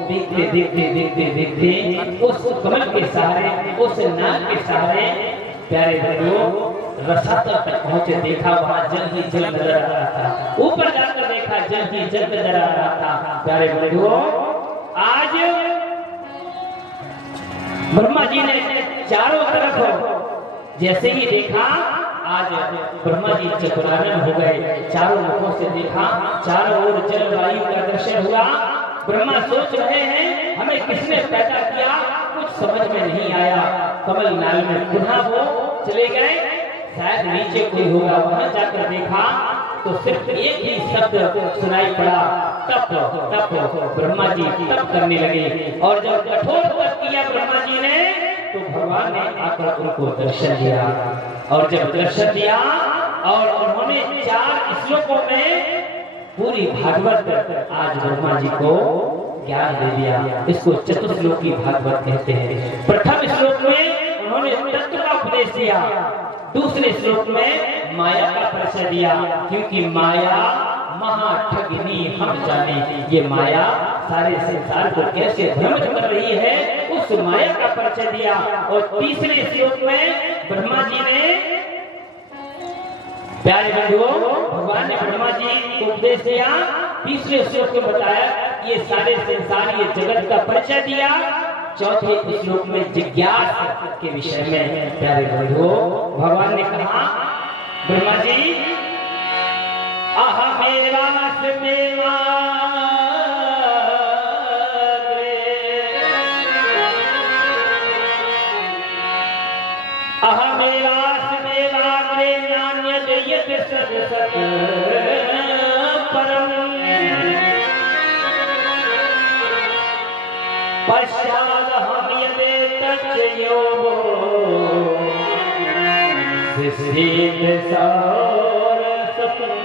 देखते देखते देखते देखते उस कमल के सहारे, उस नाल के सहारे प्यारे बंधुओं रसातल तक पहुंचे, देखा वहां जल ही जल नजर आ रहा था। ऊपर जाकर देखा जल ही जल नजर आ रहा था। प्यारे बंधुओं, आज ब्रह्मा जी ने चारों तरफ जैसे ही देखा, आज ब्रह्मा जी चतुरानन हो गए, चारों मुखों से देखा, चारों ओर जलवायु का दर्शन हुआ। ब्रह्मा सोच रहे हैं हमें किसने पैदा किया, कुछ समझ में नहीं आया। कमल नाल में पुनः वो चले गए, शायद नीचे कोई होगा, वहां जाकर देखा तो सिर्फ एक ही शब्द सुनाई पड़ा, तप तप। ब्रह्मा जी तप करने लगे और जब कठोर तप किया ब्रह्मा जी ने तो भगवान ने आकर उनको दर्शन दिया। और जब दर्शन दिया और उन्होंने 4 श्लोकों में पूरी भागवत आज ब्रह्मा जी को ज्ञान दे दिया। इसको चतुश्लोकी भागवत कहते हैं। प्रथम श्लोक में उन्होंने तत्व का उपदेश दिया, दूसरे श्लोक में माया का परिचय दिया, क्योंकि माया महाठगिनी हम जाने। ये माया सारे संसार को कैसे भ्रमित कर रही है, उस माया का परिचय दिया। और तीसरे श्लोक में ब्रह्मा जी ने, प्यारे बंधुओं, भगवान ने ब्रह्मा जी को उपदेश दिया। तीसरे श्लोक में बताया ये सारे संसार, ये जगत का परिचय दिया। चौथे श्लोक में जिज्ञासा के विषय में, प्यारे बंधुओं, भगवान ने कहा ब्रह्मा जी, अहमेवास मेवा सत सत परम पश्चाद हम यदे तच्योगो सिद्ध सार सत्यम।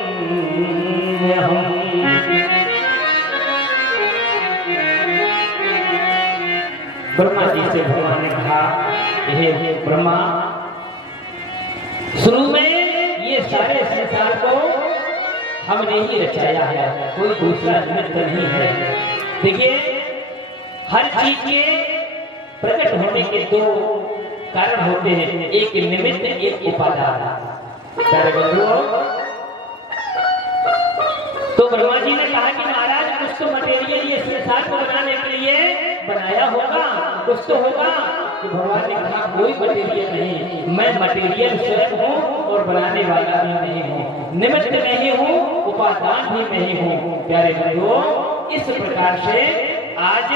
ब्रह्मा जी से भगवान ने कहा, हे ब्रह्मा, शुरू में ये सारे संसार को हमने ही रचाया है, कोई दूसरा निमित्त नहीं है। देखिए, हर चीज के प्रकट होने के 2 कारण होते हैं, एक निमित्त, एक उपादान। तो ब्रह्मा जी ने कहा कि महाराज कुछ तो मटेरियल ये संसार को बनाने के लिए बनाया होगा, कुछ तो होगा। कि भगवान ने कहा कोई मटेरियल नहीं, मैं मटेरियल स्वयं हूँ और बनाने वाला भी नहीं हूँ, निमित्त नहीं हूँ, उपादान भी नहीं हूँ। प्यारे बंधुओं, इस प्रकार से आज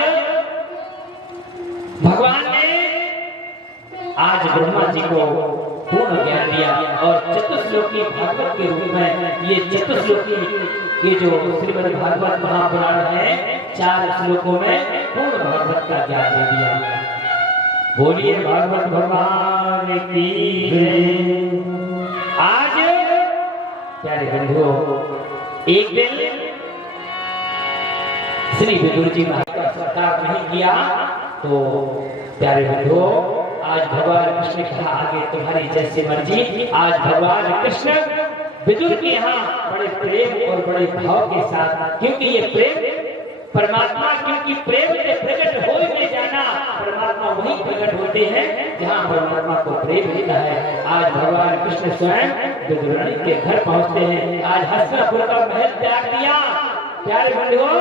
भगवान ने आज ब्रह्मा जी को पूर्ण ज्ञान दिया और चतुश्लोकी भागवत के रूप में, ये चतुश्लोकी, ये जो श्रीमद् भागवत महापुराण है, 4 श्लोकों में पूर्ण भागवत का ज्ञान दे दिया। बोलिए भागवत भगवान की जय। आज प्यारे बंधुओं, एक दिन श्री विदुर जी महाराज का सत्कार नहीं किया तो प्यारे बंधुओं, आज भगवान कृष्ण कहा आगे तुम्हारी जैसी मर्जी। आज भगवान कृष्ण विदुर के यहाँ बड़े प्रेम और बड़े भाव के साथ, क्योंकि ये प्रेम परमात्मा, क्योंकि प्रेम से प्रकट हो नहीं जाना, परमात्मा वही प्रकट होते हैं जहाँ परमात्मा को प्रेम मिलता है। आज भगवान कृष्ण स्वयं विदुरानी के घर पहुँचते हैं। आज हस्तिनापुर का महल त्याग दिया। प्यारे बंधुओं,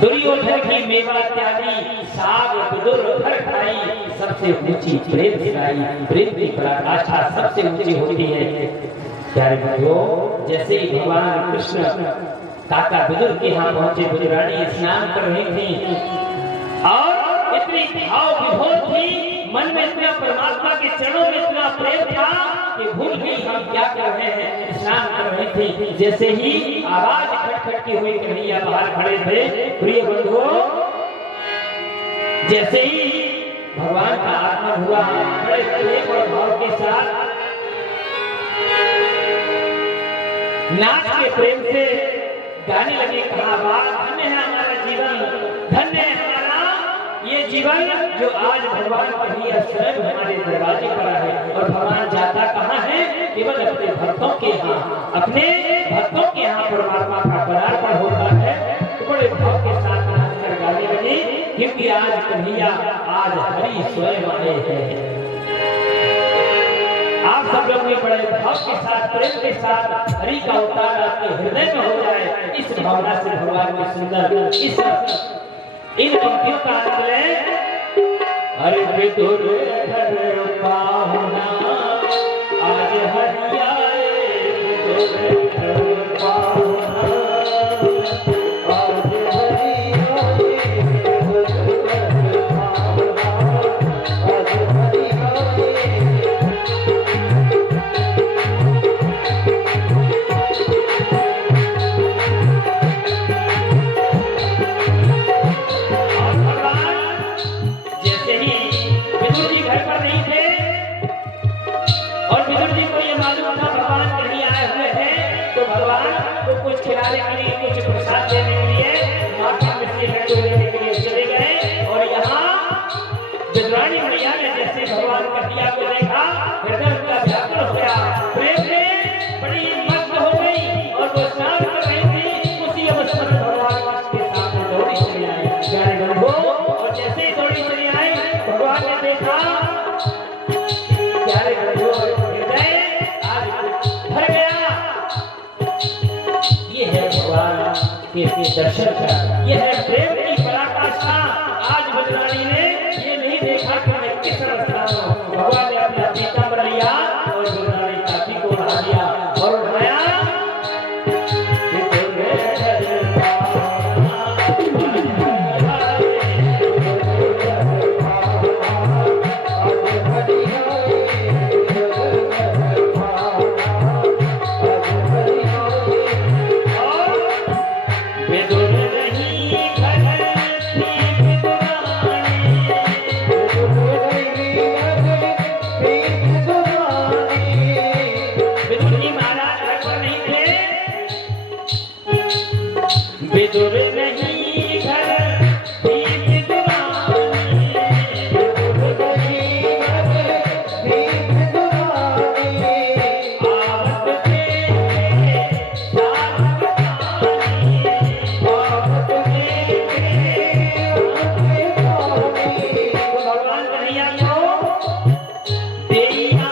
दुर्योधन की मेवा त्यागी, साग विदुर घर खाई, सबसे ऊंची प्रेम सिखाई। प्रेम की पराकाष्ठा सबसे ऊंची होती है। प्यारे बंधुओं, जैसे ही भगवान कृष्ण काका विदुर के यहाँ पहुंचे, विदुरानी स्नान कर रही थी और इतनी भाव विभोर थी, मन में इतना परमात्मा के चरणों में इतना प्रेम था कि भूल गई हम क्या कर रहे हैं, स्नान कर रही थी। जैसे ही आवाज खटखटती हुई कन्हैया बाहर खड़े थे, प्रिय बंधुओं, जैसे ही भगवान का आगमन हुआ, बड़े प्रेम और भाव के साथ नाच के प्रेम से गाने लगे, कहा वाह धन्य है हमारा जीवन, धन्य है हमारा ये जीवन जो आज भगवान कन्हैया स्वयं हमारे दरवाजे पर है। और भगवान जाता कहाँ है? केवल अपने भक्तों के यहाँ, अपने भक्तों के यहाँ परमात्मा का पदार्पण होता है। तो बड़े भाव के साथ नाचकर गाने लगे, क्योंकि आज कन्हैया, आज हरि स्वयं आए हैं। आप सब लोग भी बड़े भाव के साथ, प्रेम के साथ हरि का अवतार आपके हृदय में हो जाए, इस भावना से भगवान के सुंदर इन पंक्तियों का आनंद लें। अरे विदुर घर पाहुना आज हरियाए विदुर घर पाहुना आज हरियाए विदुर घर पाहुना आज हरियाए। कुछ खिलाने के लिए कुछ प्रसाद देने के लिए माता मिश्री लड्डू लेने के लिए चले गए और यहाँ विद्राणी मैया ने जैसे भगवान कन्हैया को देखा हृदय उनका व्याकुल हो गया, प्रेम में बड़ी मस्त हो गई और वो स्नान कर रही थी। उसी अवस्था में भगवान के सामने दौड़ी चली आई प्यारे बंधु, और जैसे ही दौड़ी चली आई भगवान ने देखा प्यारे बंधु हृदय आज भर गया। ये है भगवान के दर्शन का, ये है प्रेम की पराकाष्ठा। आज विद्राणी ने ये नहीं देखा कि मैं किस अवस्था में हूं। भगवान ने अपना पीताम्बर लिया और विद्राणी काठी को उठा दिया और उठाया विदुर नहीं घर थी विदुरानी, विदुर नहीं घर थी विदुरानी, आवत देखे साथ बतानी, आवत देखे साथ बतानी। भगवान कन्हैया को देया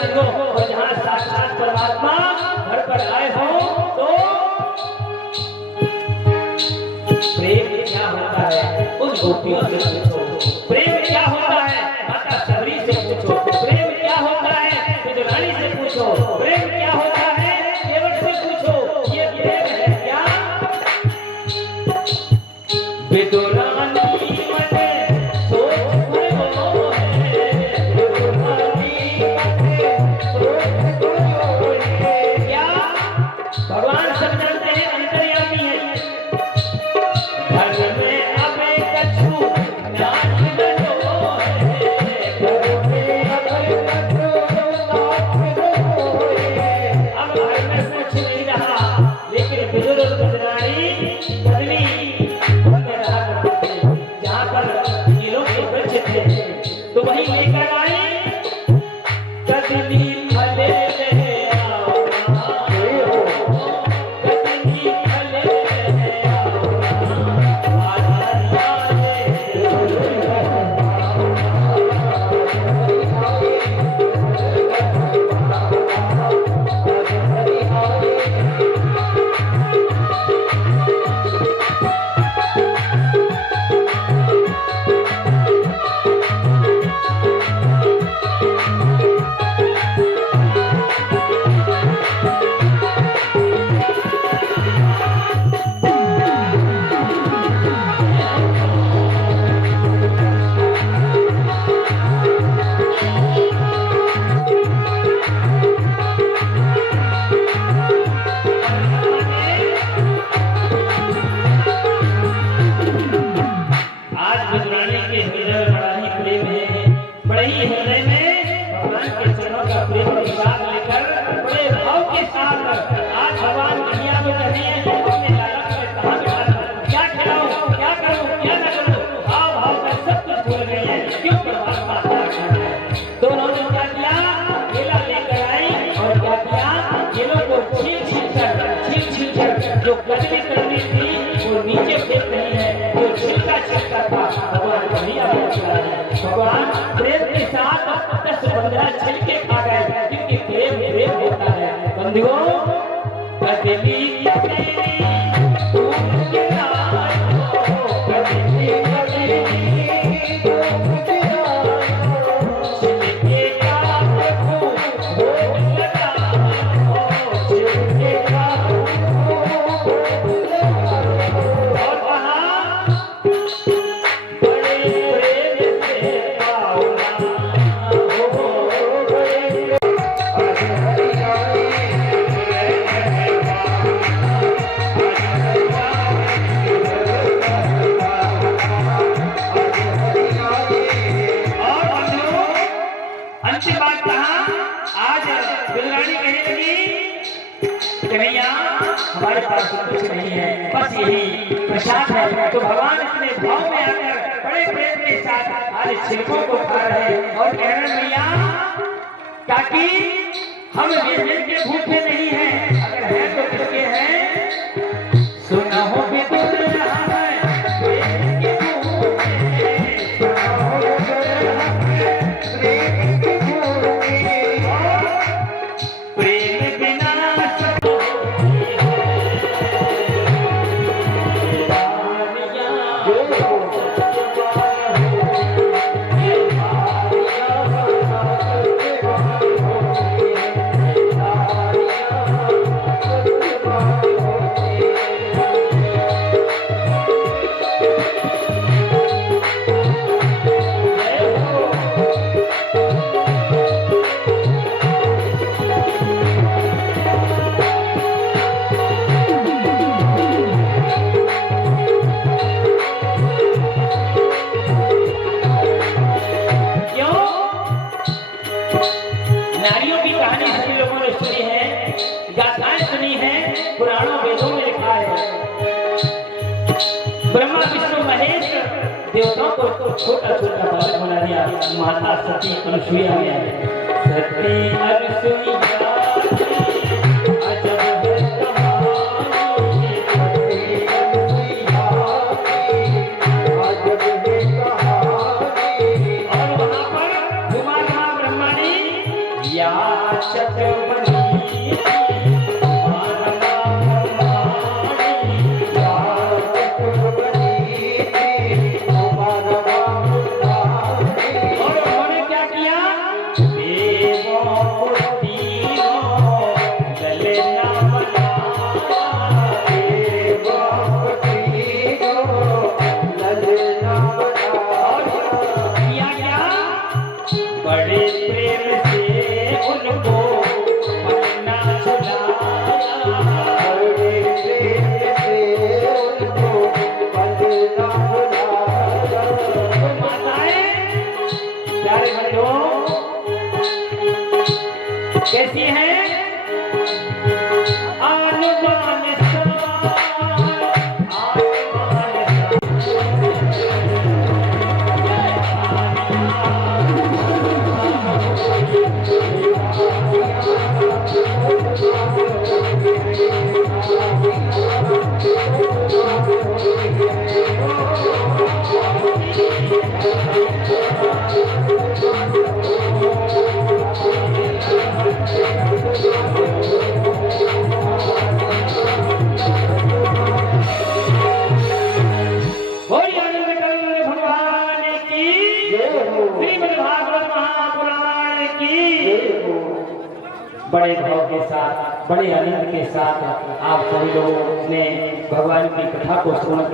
सनो और जहाँ साक्षात परमात्मा घर पर आए हो तो प्रेम क्या होता है उस गोपियों से पूछो। प्रेम क्या होता है माता सबरी से पूछो। प्रेम क्या होता है विद्राणी से पूछो। प्रेम क्या होता है केवट से पूछो। ये प्रेम है क्या विद्राणी भगवान सब जानते हैं, अंतर्यामी है। घर में अबे कछु नाच बनो है, घर में अबे कछु नाच बनो है। प्रसाद लेकर बड़े भाव के साथ आज भगवान कन्हैया को कहते हैं कि अपने लाला को कहाँ बिठा रखा, क्या खिलाऊं, क्या करूं, क्या न करूं, भाव भाव कर सब कुछ भूल गई है, क्यों परमात्मा दोनों ने क्या किया, केला लेकर आई और क्या किया, केलों को छील छील कर जो कटनी करनी थी वो नीचे फेंक रही है, जो छिलका छिलका था भगवान कन्हैया को खिला है। भगवान प्रेम के साथ 10-15 छिलके खा गए, क्योंकि प्रेम प्रेम होता है। बंधुओं कदली हमारे पास कुछ नहीं है, बस यही प्रसाद है। तो भगवान अपने भाव में आकर बड़े प्रेम के साथ आज छिलकों को खा रहे हैं और कह रहे भैया ताकि हम व्यंजन के भूखे नहीं हैं, अगर है तो किसके हैं, सुना हो भी दूर रहा है देवताओं को छोटा छोटा बालक बना दिया। माता सती अनुसुईया सती अनुसुईया और वहां पर घुमा ब्रह्मा ने या कैसी है बड़े भाव के साथ, बड़े आनंद के साथ आप सभी लोगों ने भगवान की कथा को सुना।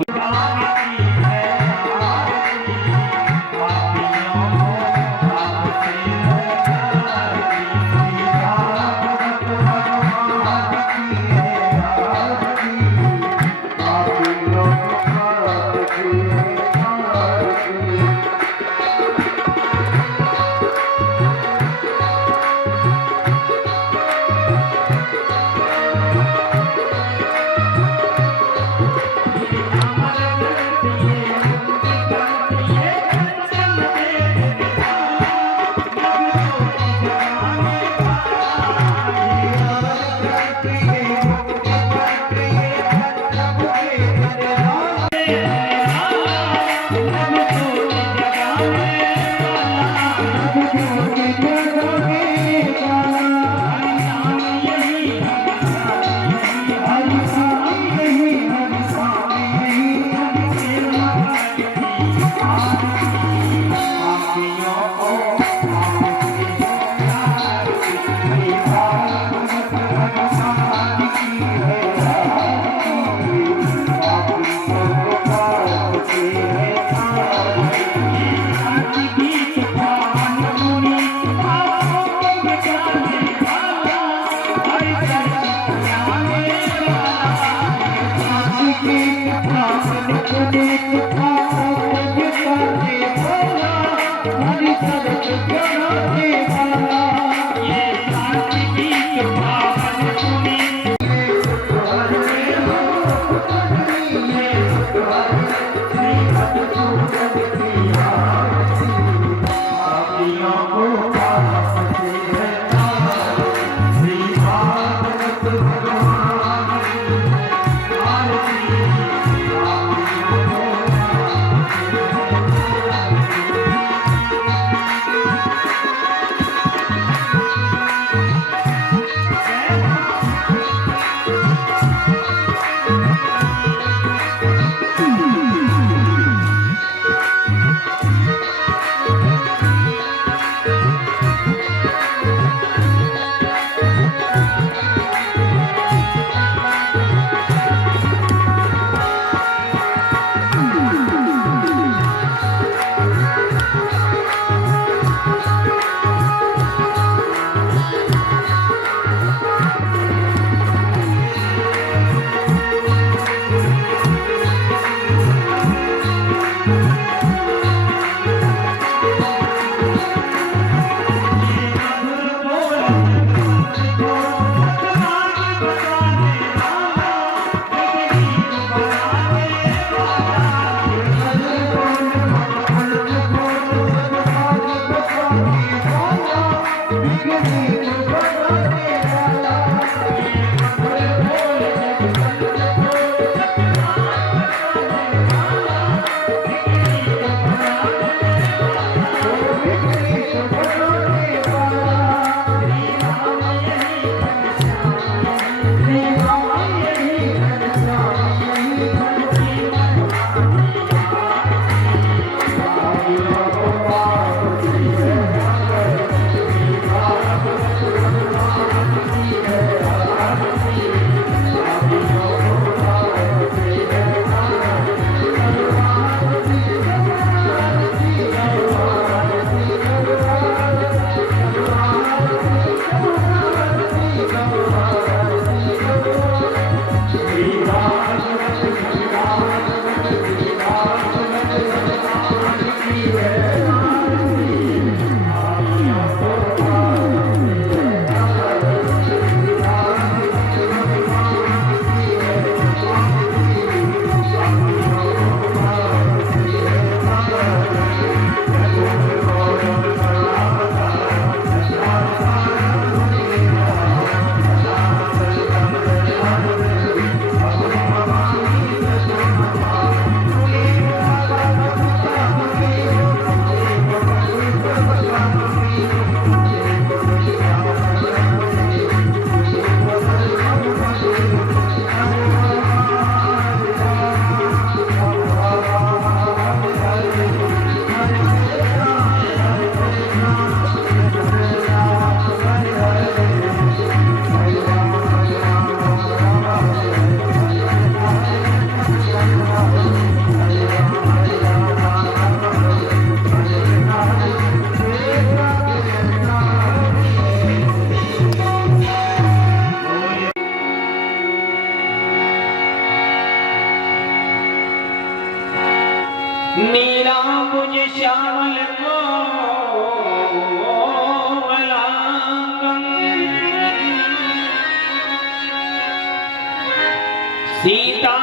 सीता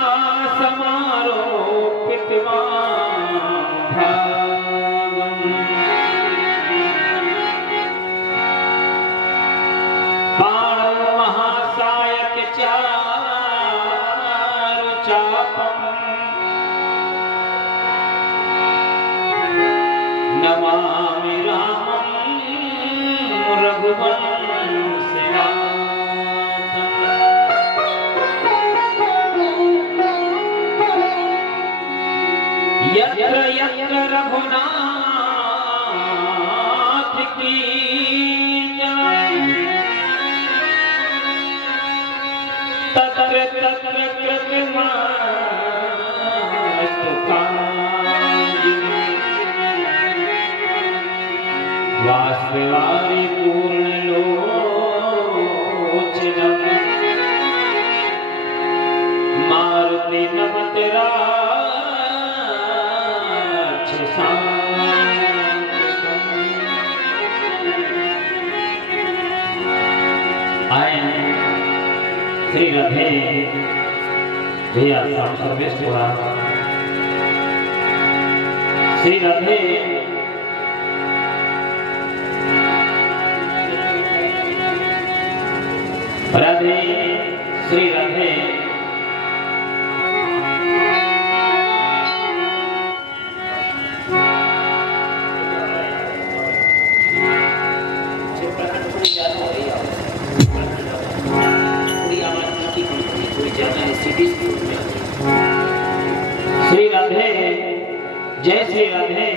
समारो कृतवां भागम बाणो महासायक चारु चापम नमामि रामं रघुवंशनाथम्। यत्र यत्र रघुनाथ कीर्तनं तत्र तत्र कृतमस्तु कार्यम्। वासुदेवाय पूर्णलोचनम् मारुति नमत श्री राधे भैया सर्वेश श्री राधे राधे श्री राधे श्री राधे जय श्री राधे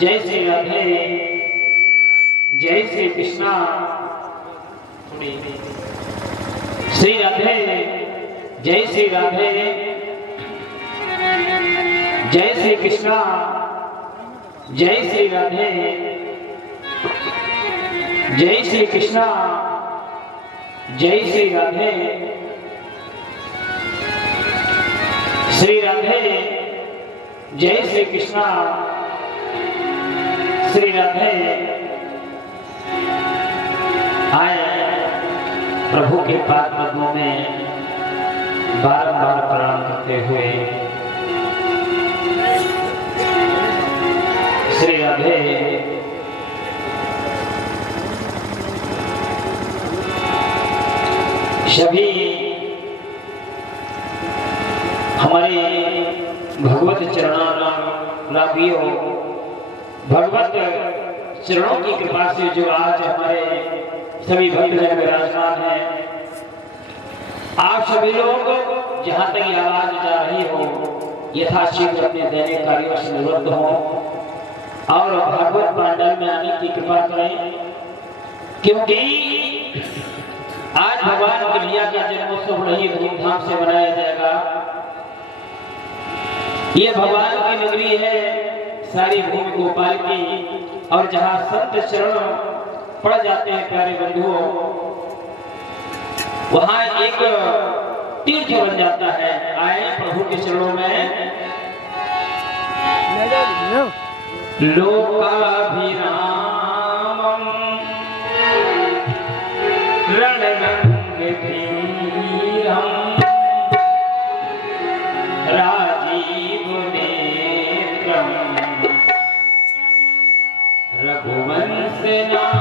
जय श्री राधे जय श्री कृष्णा श्री राधे जय श्री राधे जय श्री कृष्णा जय श्री राधे जय श्री कृष्णा जय श्री राधे श्री राधे जय श्री कृष्णा श्री राधे आए प्रभु के पाद पद्मों में बारंबार प्रणाम करते हुए श्री राधे सभी हमारे भगवत चरणाराधियों भगवत चरणों की कृपा से जो आज हमारे सभी भक्तजन विराजमान हैं, आप सभी लोग जहां तक ये आवाज जा रही हो यथाशीघ्र अपने दैनिक कार्यों से निवृत्त हो और भागवत पांडल में आने की कृपा करें, क्योंकि आज भगवान कन्हैया का जन्मोत्सव बड़ी धूमधाम से मनाया जाएगा। ये भगवान की नगरी है, सारी भूमि गोपाल की, और जहाँ संत चरण पड़ जाते हैं प्यारे बंधुओं, वहाँ एक तीर्थ बन जाता है। आए प्रभु के चरणों में लोकाभिरामम रणरंगधीरम राजीवनेत्रम रघुवंशनाथम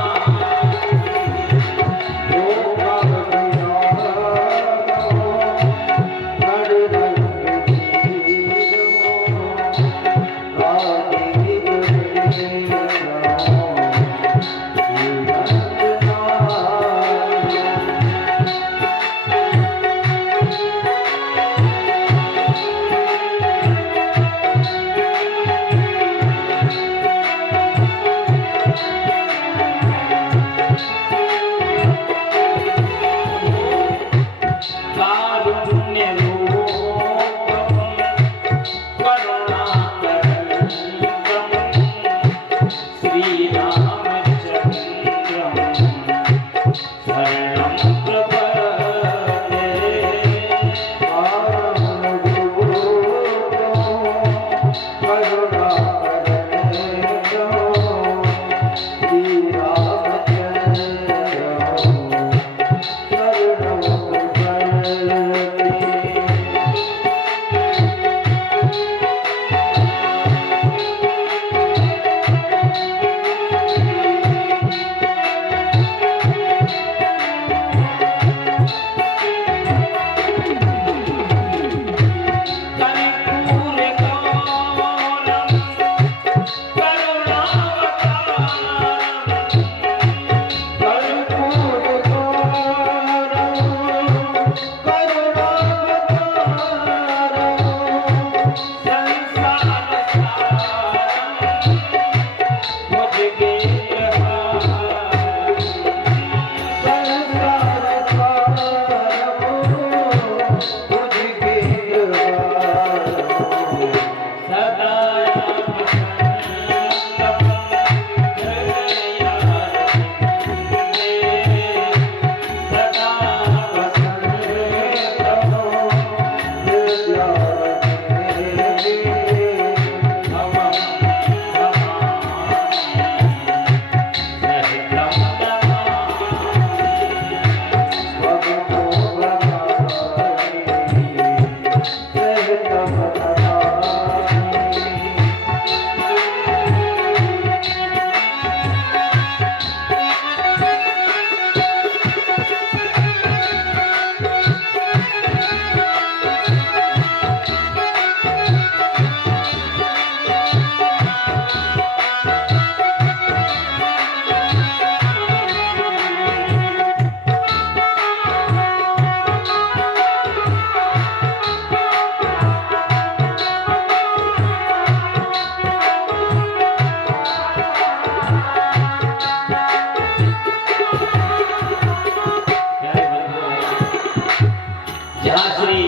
जहाँ श्री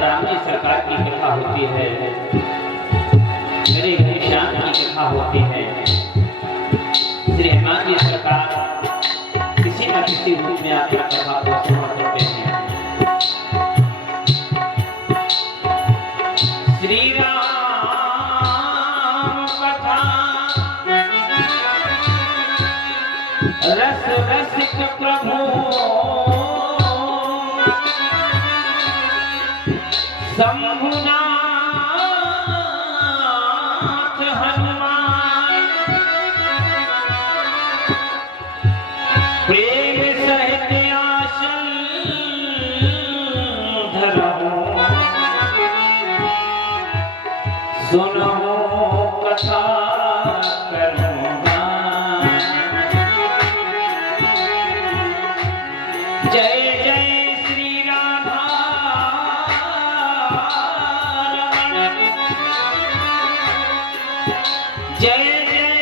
राम जी सरकार की कथा होती है, मेरे घनश्याम की कथा होती है, श्री हनुमान जी सरकार किसी न किसी रूप में आकर कथा को श्रवण करते हैं। श्री राम कथा रस रसिक प्रभु शंभुनाथ हनुमान प्रेम सहित आसन धरहु सुनहु कथा करूँगा। जय जय श्री राधा रमण, जय जय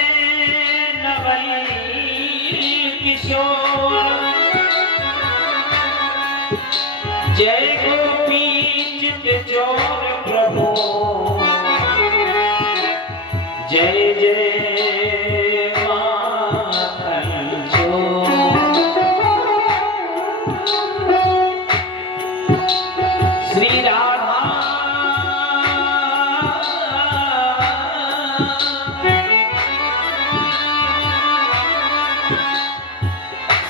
नवल किशोर, जय गोपी चित चोर प्रभु, जय जय माखन चोर। श्री राधा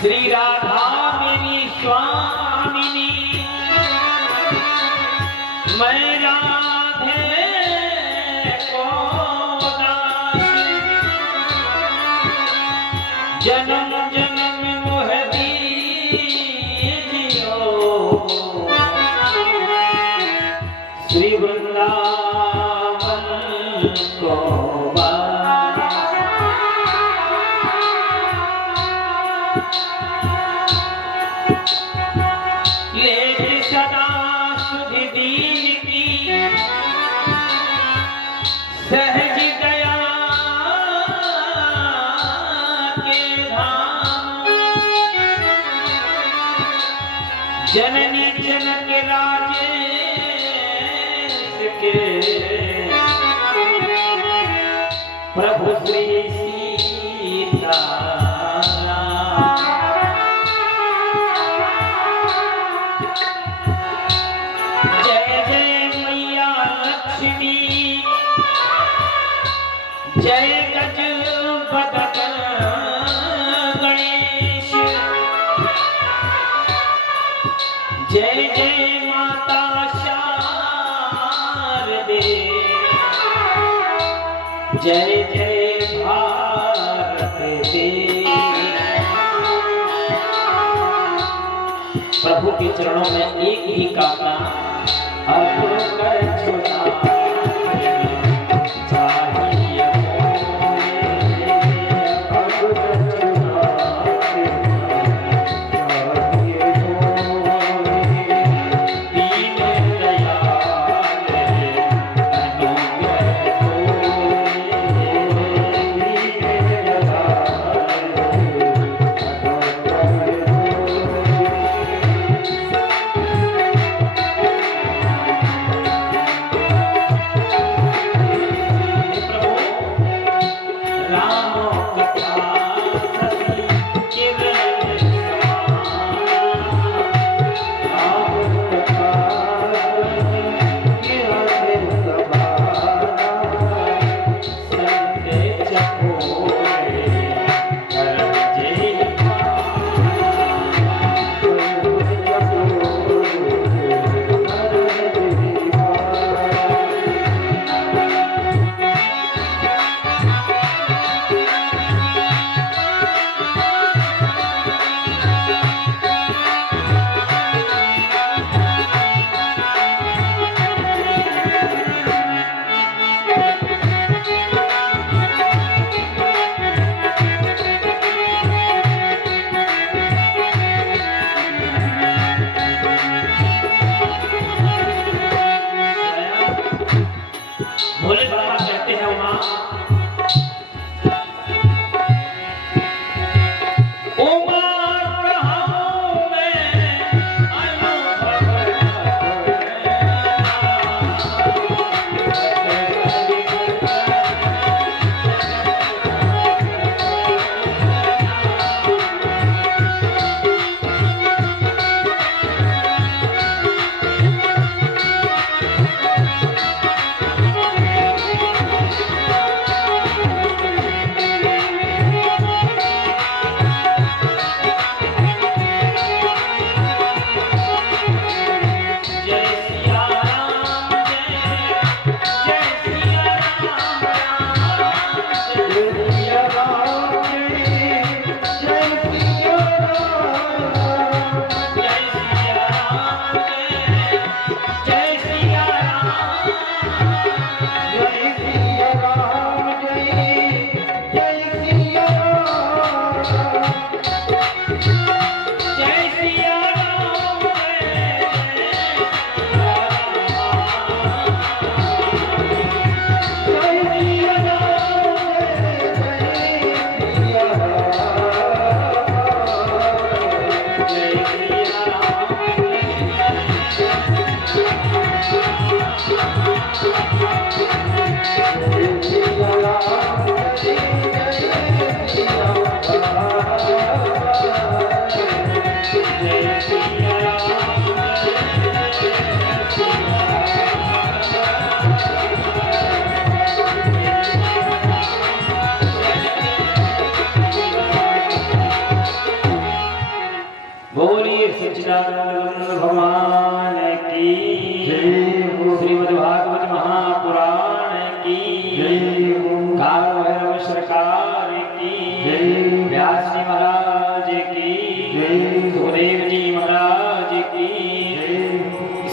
श्री राधा मेरी स्वामिनी, मैं राधे को दासी, जन्म जन्म मोह दीजियो, श्री वृंदावन को ले सदा सुधि दीन की, सहज गया के धाम, जननी जनक राजेश के प्रभु श्री सीता। जय जय मैया लक्ष्मी, जय गज बदन गणेश, जय जय माता शारदे, जय जय भारत देश। प्रभु के चरणों में एक ही कामना अर्पण कर छोड़ा। भगवान की श्रीमद् भागवत महापुराण की काल भैरव सरकार की व्यास जी महाराज की सुखदेव जी महाराज की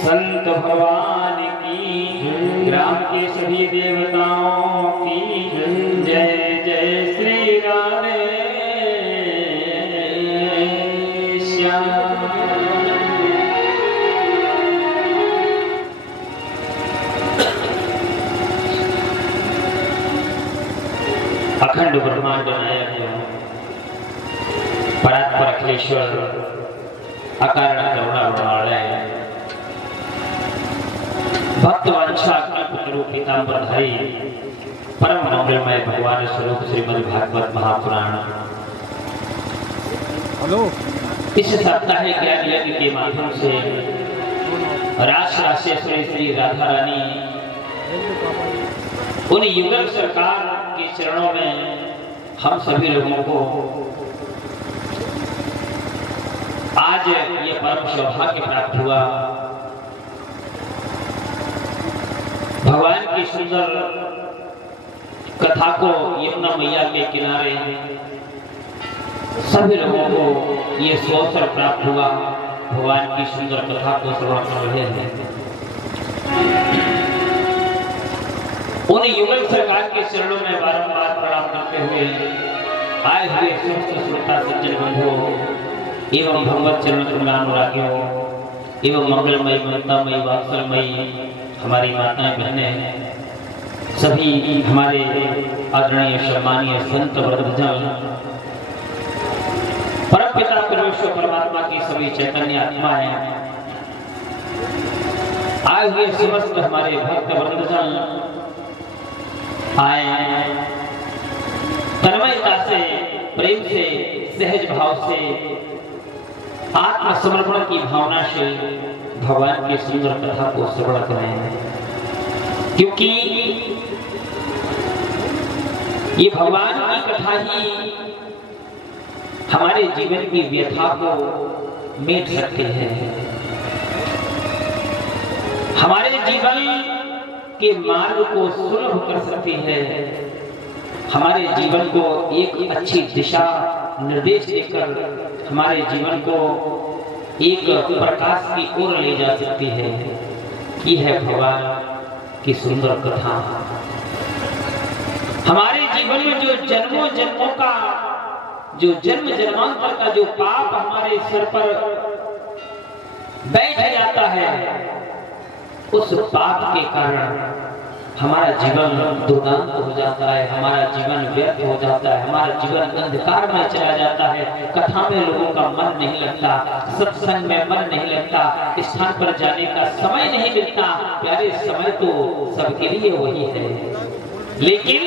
संत भगवान की ग्राम के सभी देवताओं की जय जय श्री राधे श्याम। अखंड ब्रह्मांड नायक परात्पर अखिलेश्वर अकारण करुणा गुणालय भक्त वांछा कल्पतरु पीतांबरधारी परम मंगलमय भगवान स्वरूप श्रीमद् भागवत महापुराण इस साप्ताहिक ज्ञान यज्ञ के माध्यम से रास राशेश्वरी श्री राधा रानी उन युगल सरकार के चरणों में हम सभी लोगों को आज ये परम सौभाग्य प्राप्त हुआ। भगवान की सुंदर कथा को यमुना मैया के किनारे सभी लोगों को ये अवसर प्राप्त हुआ। भगवान की सुंदर कथा को श्रवण कर रहे हैं। उन युगल सरकार के चरणों में बारंबार प्रणाम करते हुए आए हुए समस्त श्रोता सज्जन बंधुओं एवं भगवत चरण कमलानुरागियों एवं मंगलमयी ममतामयी वात्सलमयी हमारी माताएं बहनें सभी हमारे आदरणीय सम्मानीय संत वृद्धजन परमपिता परमेश्वर परमात्मा की सभी चैतन्य आत्माएं आए हुए समस्त हमारे भक्त वृद्धजन आए तन्मयता से प्रेम से सहज भाव से आत्मसमर्पण की भावना से भगवान की सुंदर कथा को श्रवण करें, क्योंकि ये भगवान की कथा ही हमारे जीवन की व्यथा को मेट सकती है, हमारे जीवन के मार्ग को सुलभ कर सकती है, हमारे जीवन को एक अच्छी दिशा निर्देश देकर हमारे जीवन को एक प्रकाश की ओर ले जा सकती है। ये है भगवान की सुंदर कथा। हमारे जीवन में जो जन्मों जन्मों का जो जन्म जन्मांतर का जो पाप हमारे सिर पर बैठ जाता है, उस पाप के कारण हमारा जीवन दुर्दांत हो जाता है, हमारा जीवन व्यर्थ हो जाता है, हमारा जीवन अंधकार में चला जाता है। कथा में लोगों का मन नहीं लगता, सत्संग में मन नहीं लगता, स्थान पर जाने का समय नहीं मिलता। प्यारे समय तो सबके लिए वही है, लेकिन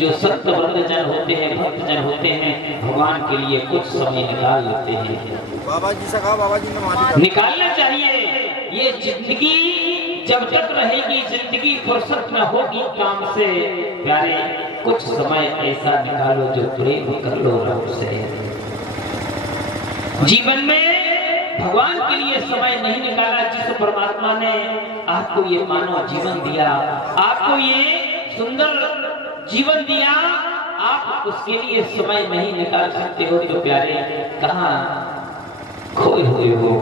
जो संत वृद्धजन होते हैं, भक्तजन होते हैं, भगवान के लिए कुछ समय निकाल लेते हैं। बाबा जी से कहा, बाबा जी ने निकालना चाहिए। ये जिंदगी जब तक रहेगी, जिंदगी फुर्सत में होगी काम से, प्यारे कुछ समय ऐसा निकालो जो प्रेम कर लो रब से। जीवन में भगवान के लिए समय नहीं निकाला, जिस परमात्मा ने आपको ये मानव जीवन दिया, आपको ये सुंदर जीवन दिया, आप उसके लिए समय नहीं निकाल सकते हो तो प्यारे कहाँ खोए हुए हो,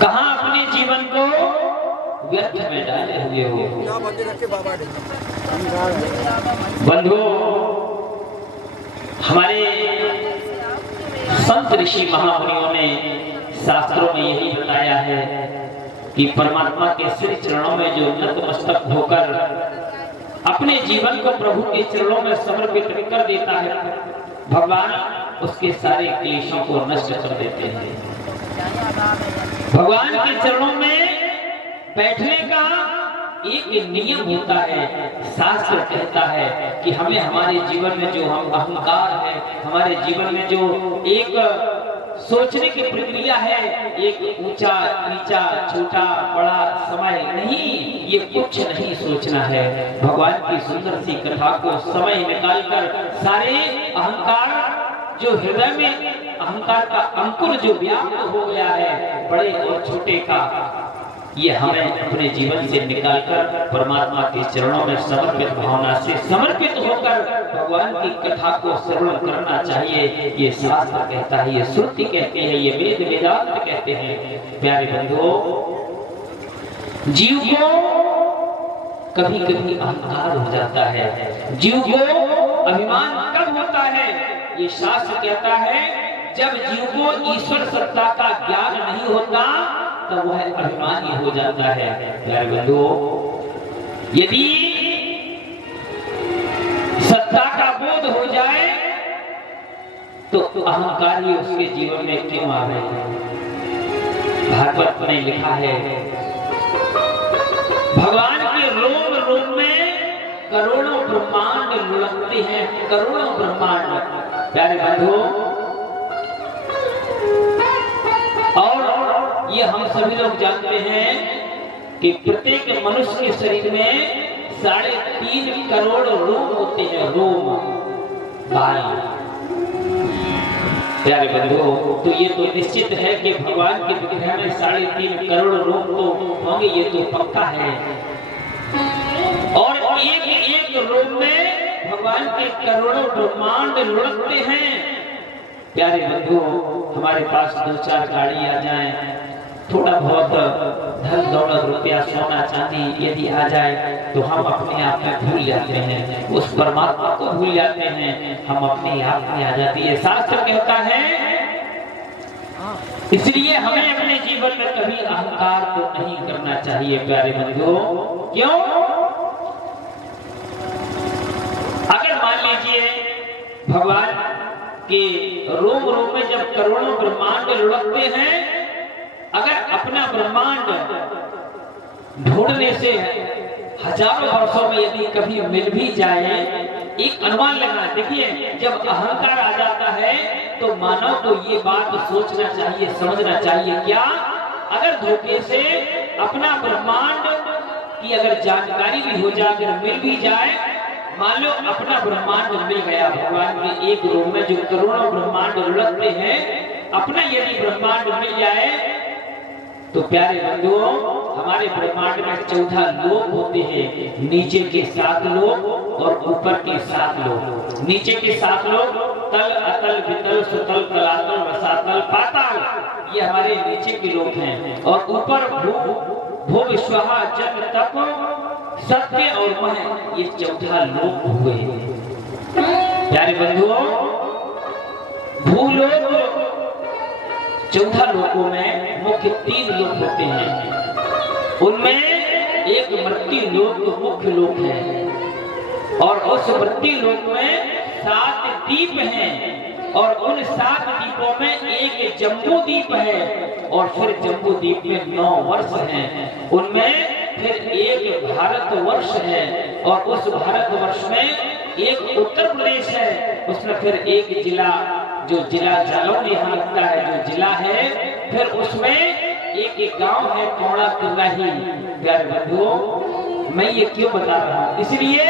कहाँ अपने जीवन को व्यर्थ में डाले हुए हो। बंधुओं, हमारे संत ऋषि महामुनियों ने शास्त्रों में यही बताया है कि परमात्मा के श्री चरणों में जो नतमस्तक होकर अपने जीवन को प्रभु के चरणों में समर्पित कर देता है, भगवान उसके सारे क्लेशों को नष्ट कर देते हैं। भगवान के चरणों में बैठने का एक नियम होता है। शास्त्र कहता है कि हमें हमारे जीवन में जो हम अहंकार है, हमारे जीवन में जो एक सोचने की प्रक्रिया है, एक ऊंचा नीचा छोटा बड़ा समय नहीं, ये कुछ नहीं सोचना है। भगवान की सुंदर सी कथा को समय निकालकर सारे अहंकार जो हृदय में अहंकार का अंकुर जो व्याप्त हो गया है, बड़े और छोटे का, ये हमें अपने जीवन से निकालकर परमात्मा के चरणों में समर्पित भावना से समर्पित होकर भगवान की कथा को श्रवण करना चाहिए। ये शास्त्र कहता है, ये श्रुति कहते हैं, ये वेद वेदांत कहते हैं। प्यारे बंधुओं, जीव को कभी कभी अहंकार हो जाता है, जीव को अभिमान कब होता है? ये शास्त्र कहता है जब जीव को ईश्वर सत्ता का ज्ञान नहीं होता तब वह अभिमानी हो जाता है। प्यारे बंधुओं, यदि सत्ता का बोध हो जाए तो अहंकार ही उसके जीवन में क्यों आ रहे हैं? भागवत में लिखा है, भगवान के रोम रोम में करोड़ों ब्रह्मांड लुढ़कते हैं, करोड़ों ब्रह्मांड। प्यारे बंधुओं, और ये हम सभी लोग जानते हैं कि प्रत्येक मनुष्य के शरीर में 3.5 करोड़ रोम होते हैं, रोम बाल। प्यारे बंधुओं, तो ये तो निश्चित है कि भगवान के विग्रह में 3.5 करोड़ रोम तो होंगे, ये तो पक्का है। और एक एक रोम में भगवान के करोड़ों ब्रह्मांड लुढ़कते हैं। प्यारे बंधुओं, हमारे पास 2-4 गाड़ी आ जाए, थोड़ा बहुत धन दौलत रुपया सोना चांदी यदि आ जाए तो हम अपने आप में भूल जाते हैं, उस परमात्मा को भूल जाते हैं, हम अपने आप में आ जाती है। शास्त्र कहता है, इसलिए हमें अपने जीवन में कभी अहंकार तो नहीं करना चाहिए। प्यारे बंधुओं, क्यों? अगर मान लीजिए भगवान के रोम रोम में जब करोड़ों ब्रह्मांड लुढ़कते हैं, अगर अपना ब्रह्मांड ढूंढने से हजारों वर्षों में यदि कभी मिल भी जाए, एक अनुमान लगना। देखिए, जब अहंकार आ जाता है तो मानव को ये बात सोचना चाहिए, समझना चाहिए, क्या अगर धोखे से अपना ब्रह्मांड की अगर जानकारी भी हो जाए, अगर मिल भी जाए, मान लो अपना ब्रह्मांड मिल गया, भगवान के एक रूप में जो करोड़ों ब्रह्मांड लुढ़कते हैं, अपना यदि ब्रह्मांड मिल जाए तो प्यारे बंधुओं, हमारे ब्रह्मांड में 14 लोक होते हैं। नीचे के 7 लोक और ऊपर के 7 लोक। नीचे के 7 लोक तल अतल वितल सुतल तलातल रसातल पाताल, ये हमारे नीचे के लोक हैं। और ऊपर भू विश्वहा जग तप सत्य और मह, ये 14 लोक हुए। प्यारे बंधुओं, भूलोक 14 लोकों में मुख्य 3 लोक होते हैं। उनमें एक मृत्यु लोक मुख्य लोक है, और उस मृत्यु लोक में 7 द्वीप हैं, और उन 7 द्वीपों में एक जम्बू द्वीप है, और फिर जम्बू द्वीप में 9 वर्ष हैं। उनमें फिर एक भारत वर्ष है, और उस भारत वर्ष में एक उत्तर प्रदेश है, उसमें फिर एक जिला, जो जिला जालौन यहाँ लगता है, जो जिला है, फिर उसमें एक गांव है कौड़ा कुर्राही। प्यारे बंधुओं, मैं ये क्यों बता रहा हूँ? इसलिए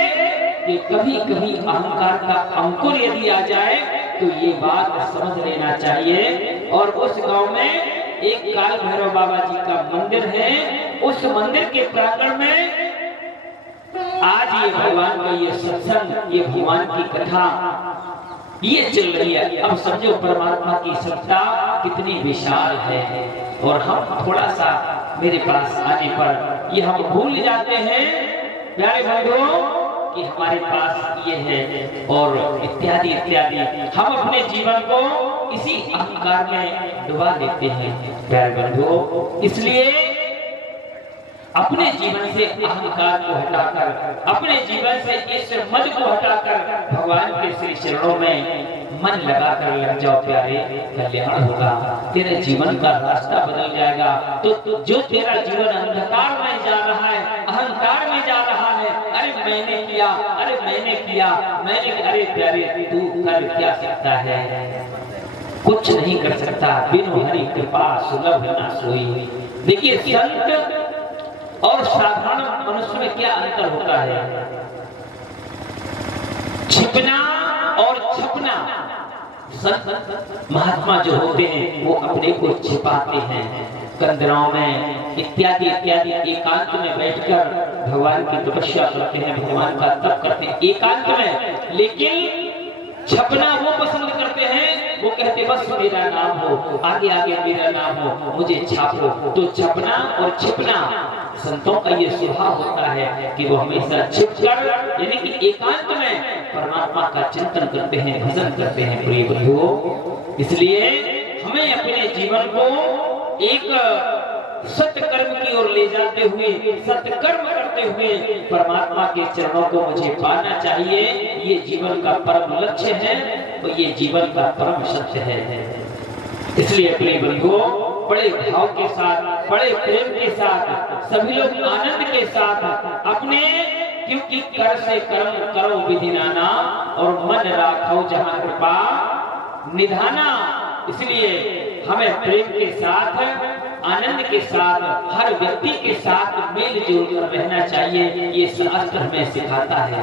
कि कभी कभी अहंकार का अंकुर यदि आ जाए तो ये बात समझ लेना चाहिए। और उस गांव में एक काल भैरव बाबा जी का मंदिर है, उस मंदिर के प्रांगण में आज ये भगवान का ये सत्संग, ये भगवान की कथा ये चल रही है। अब समझो परमात्मा की सत्ता कितनी विशाल है, और हम थोड़ा सा मेरे पास आने पर ये हम भूल जाते हैं प्यारे भाइयों कि हमारे पास ये है, और इत्यादि इत्यादि। हम अपने जीवन को इसी अहंकार में डुबा देते हैं प्यारे बंधुओं। इसलिए अपने जीवन से अहंकार को हटाकर, अपने जीवन से इस मद को हटाकर भगवान के श्री चरणों में मन लगाकर लग जाओ प्यारे, कल्याण होगा। तेरे जीवन का रास्ता बदल जाएगा। तो जो तेरा जीवन अंधकार में जा रहा है, अहंकार में जा रहा है, अरे मैंने किया, अरे मैंने किया, मैंने, अरे प्यारे तू कर क्या सकता है? कुछ नहीं कर सकता। बिनु हरि कृपा सुलभ न सोई। देखिए संत और साधारण मनुष्य में क्या अंतर होता है? छिपना और छपना। संत महात्मा जो होते हैं वो अपने को छिपाते हैं, कंदराओं में इत्यादि इत्यादि एकांत में बैठकर भगवान की तपस्या करते हैं, भगवान का तप करते हैं एकांत में। लेकिन छपना वो पसंद करते हैं, वो कहते बस मेरा नाम हो, आगे आगे मेरा नाम हो, मुझे छापो। तो छपना और छिपना संतों का ये स्वभाव होता है कि वो हमेशा छिपकर यानी कि एकांत में परमात्मा का चिंतन करते हैं, भजन करते हैं प्रिय बंधुओं। इसलिए हमें अपने जीवन को एक सत्य कर्म की ओर ले जाते हुए, सत्य कर्म करते हुए परमात्मा के चरणों को मुझे पाना चाहिए। ये जीवन का परम लक्ष्य है, तो ये जीवन का परम सत्य है। इसलिए प्रिय बंधुओं, बड़े भाव के साथ, बड़े प्रेम के साथ, सभी लोग आनंद के साथ अपने, क्योंकि कर से कर्म करो विधि नाना और मन राखो जहां कृपा निधाना। इसलिए हमें प्रेम के साथ, आनंद के साथ, हर व्यक्ति के साथ मेल जोल कर रहना चाहिए। ये शास्त्र हमें सिखाता है।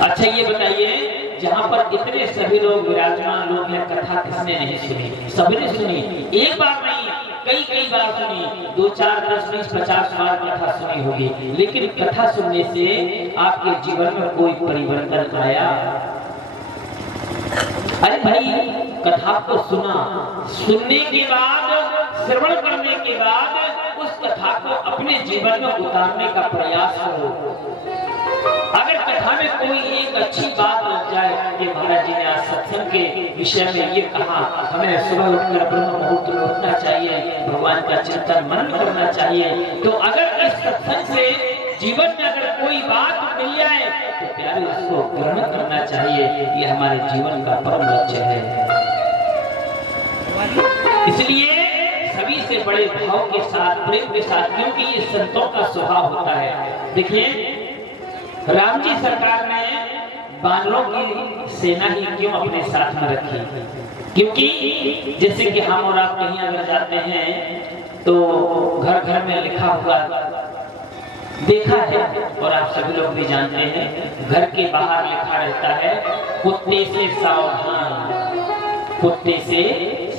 अच्छा ये बताइए, जहाँ पर इतने सभी लोग विराजमान लोग हैं, कथा किसने नहीं सुनी? सबने सुनी। एक बार नहीं, कई बार सुनी। 2, 4, 10, 20, 50 बार कथा सुनी होगी। लेकिन कथा सुनने से आपके जीवन में कोई परिवर्तन आया? अरे भाई, कथा को सुना, सुनने के बाद, श्रवण करने के बाद उस कथा को अपने जीवन में उतारने का प्रयास करो। अगर कथा में कोई एक अच्छी बात लग जाए कि महाराज जी ने आज सत्संग के विषय में ये कहा, हमें सुबह उठकर ब्रह्म मुहूर्त में उठना चाहिए, भगवान का चिंतन मनन करना चाहिए, तो अगर इस सत्संग से जीवन में अगर कोई बात मिल जाए तो प्यारे उसको ग्रहण करना चाहिए। ये हमारे जीवन का परम लक्ष्य है। इसलिए सभी से बड़े भाव के साथ, प्रेम के साथ, क्योंकि ये संतों का स्वभाव होता है। देखिए राम जी सरकार ने बानरों की सेना ही क्यों अपने साथ में रखी? क्योंकि जैसे कि हम और आप कहीं अगर जाते हैं तो घर घर में लिखा हुआ देखा है, और आप सभी लोग भी जानते हैं, घर के बाहर लिखा रहता है कुत्ते से सावधान, कुत्ते से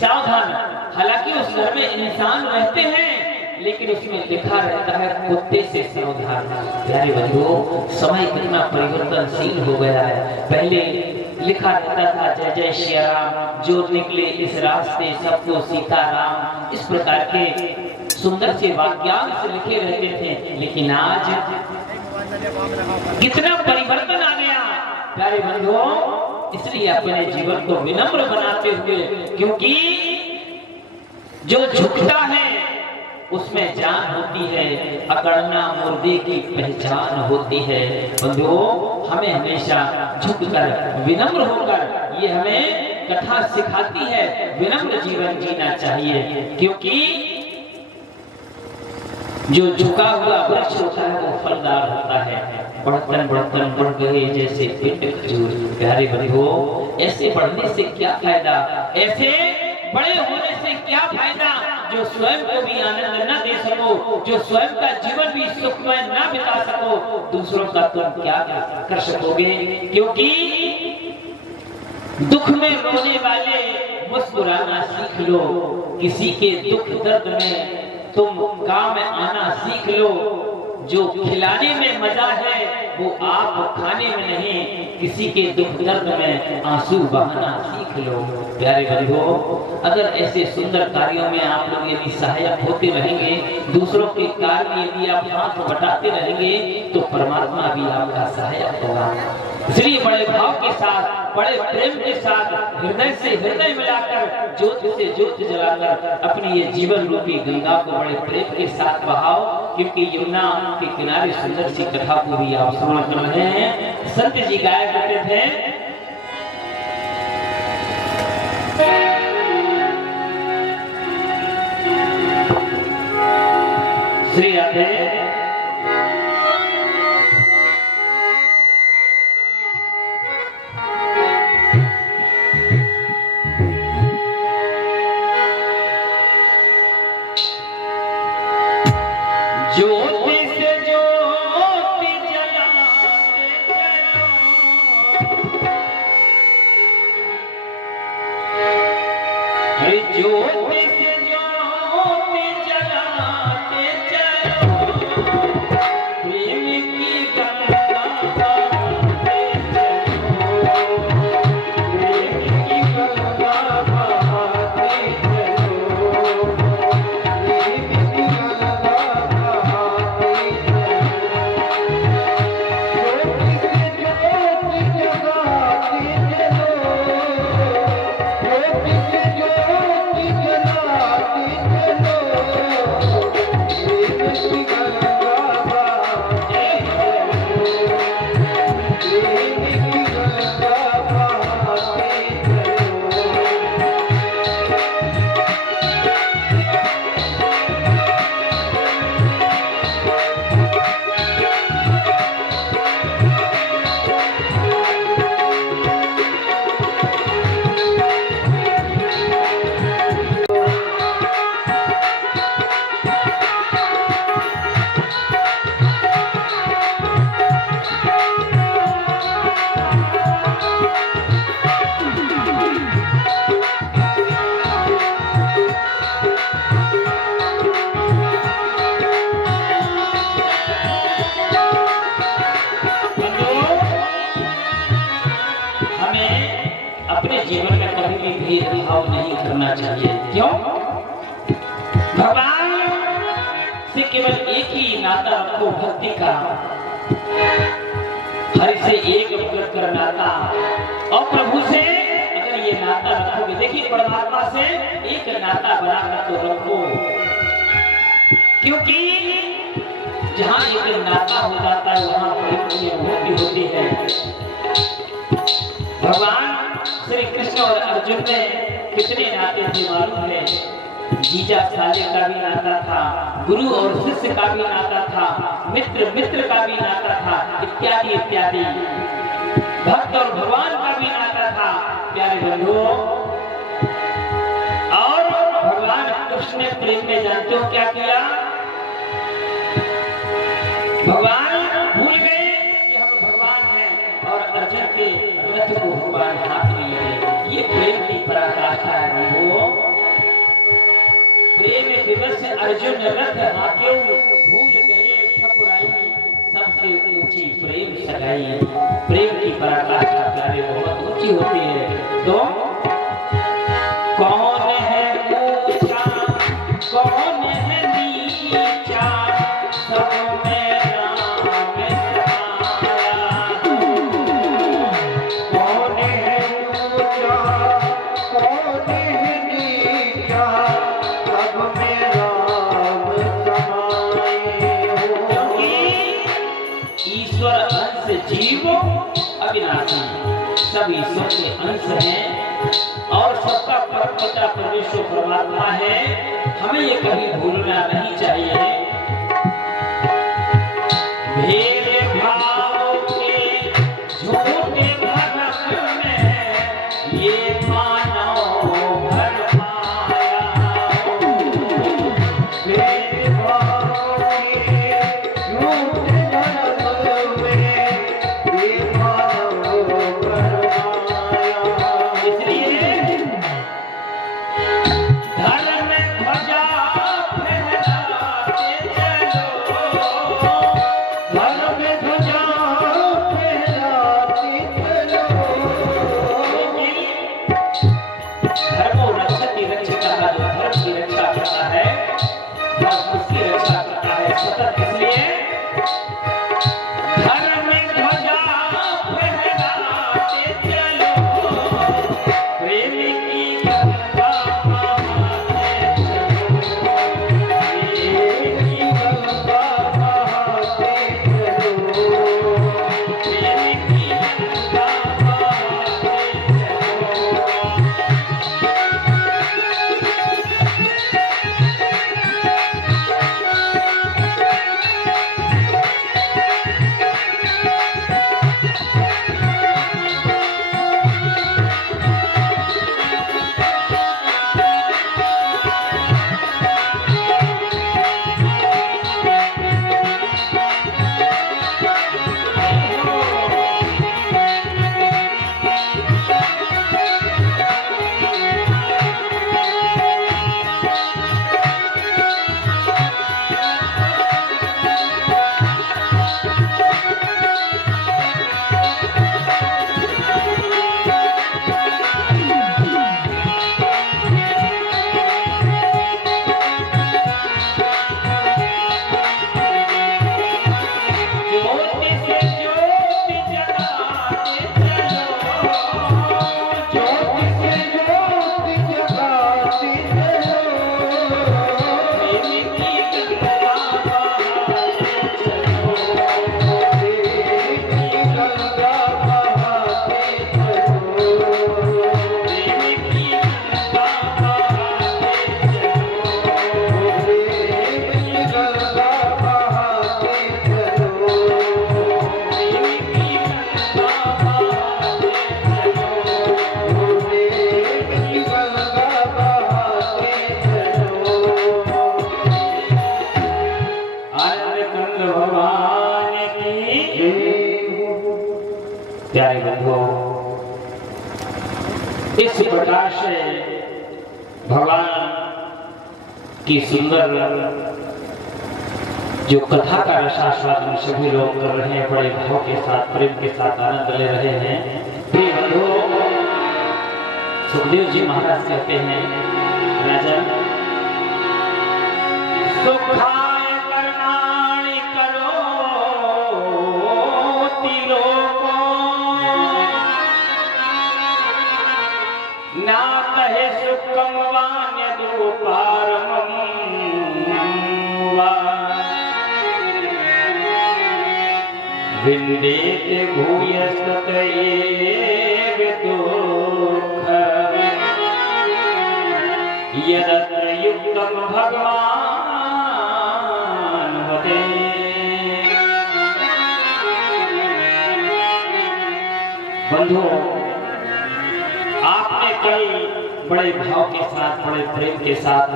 सावधान। हालांकि उस घर में इंसान रहते हैं, लेकिन उसमें लिखा रहता है कुत्ते से सावधान। प्यारे बंधुओं, समय कितना परिवर्तनशील हो गया है। पहले लिखा रहता था जय जय श्री राम, जो निकले इस रास्ते सबको सीताराम। इस प्रकार के सुंदर से वाक्यांश लिखे रहते थे। लेकिन आज कितना परिवर्तन आ गया प्यारे बंधुओं। इसलिए अपने जीवन को विनम्र बनाते हुए, क्योंकि जो झुकता है उसमें जान होती है, अकड़ना मुर्दे की पहचान होती है। बंधुओं, हमें हमेशा झुककर, विनम्र होकर, ये हमें कथा सिखाती है, विनम्र जीवन जीना चाहिए। क्योंकि जो झुका हुआ वृक्ष होता है वो फलदार होता है। बढ़तन बढ़तन बढ़ गए जैसे पिंड खजूर। प्यारे बंधुओं, ऐसे बढ़ने से क्या फायदा, ऐसे बड़े होने से क्या फायदा जो स्वयं को भी आनंद न दे सको, जो स्वयं का जीवन भी सुखमय न बिता सको, दूसरों का तुम क्या कर सकोगे? क्योंकि दुख में रोने वाले मुस्कुराना सीख लो, किसी के दुख दर्द में तुम काम में आना सीख लो। जो खिलाने में मजा है वो आप खाने में नहीं, किसी के दुख दर्द में आंसू बहाना सीख लो। प्यारे बंधुओं, अगर ऐसे सुंदर कार्यों में आप लोग यदि सहायक होते रहेंगे, दूसरों के कार्य में यदि आप हाथ बटाते रहेंगे, तो परमात्मा भी आपका सहायक होगा। इसलिए बड़े भाव के साथ, बड़े प्रेम के साथ, हृदय से हृदय मिलाकर, ज्योत से ज्योत जलाकर अपनी ये जीवन रूपी गंगा को बड़े प्रेम के साथ बहाओ। क्योंकि यमुना के किनारे सुंदर सी कथा पूरी आप श्रवण कर रहे हैं। संत जी गाया करते थे, श्री राधे ज्योति से ज्योति जलाते चलो, हरि ज्योति से ज्योति जलाते चलो, प्रेम की गंगा बहाते चलो, प्रेम की गंगा बहाते चलो, प्रेम की गंगा जीवन में कभी भी भेदभाव नहीं करना चाहिए। क्यों? भगवान से केवल एक ही नाता रखो, भक्ति का, हरि से एक कर नाता, और प्रभु से अगर ये नाता रखोगे, देखिए परमात्मा से एक नाता बनाकर तो रखो, क्योंकि जहां एक नाता हो जाता है वहां प्रेम की अनुभूति होती है। भगवान श्री कृष्ण और अर्जुन में कितने नाते थे मालूम है? जीजा साले का भी नाता था, गुरु और शिष्य का भी नाता था, मित्र मित्र का भी नाता था, इत्यादि इत्यादि। भक्त और भगवान का भी नाता था, प्यारे बंधुओं। और भगवान कृष्ण ने प्रेम में जानते हो क्या किया? भगवान भूल गए कि हम भगवान हैं और अर्जुन के रथ को भगवान हाथ में लिए। ये प्रेम की पराकाष्ठा है बंधुओं। प्रेम दिवस अर्जुन रथ हाक्यों, भूल गए ठकुराई, सबसे ऊंची प्रेम सगाई। प्रेम की पराकाष्ठा प्यारे बहुत ऊंची होती है। तो कौन है ऊंचा कौन है नीचा, सब में जीव अविनाशी, सब ईश्वर के अंश हैं और सबका परमपिता परमेश्वर परमात्मा है। हमें ये कभी भूलना नहीं चाहिए। भेद भाव के झूठे भरम में ये मानव भर माया, भेद भाव के झूठे भरम में धर्म ध्वजा फहराते इस प्रकार से भगवान की सुंदर जो कथा का रसास्वादन सभी लोग कर रहे हैं, बड़े भाव के साथ, प्रेम के साथ आनंद ले रहे हैं। सुखदेव जी महाराज कहते हैं, राजन सुखाय कर्माणि करोति लोको, ना कहे सुखम वान्यदुपारमं वा, विन्देते भूयस्ततयेव दुःखम् यदत्र युक्तं भगवान् वदे। बंधुओं, आपने कल बड़े भाव के साथ, बड़े प्रेम के साथ,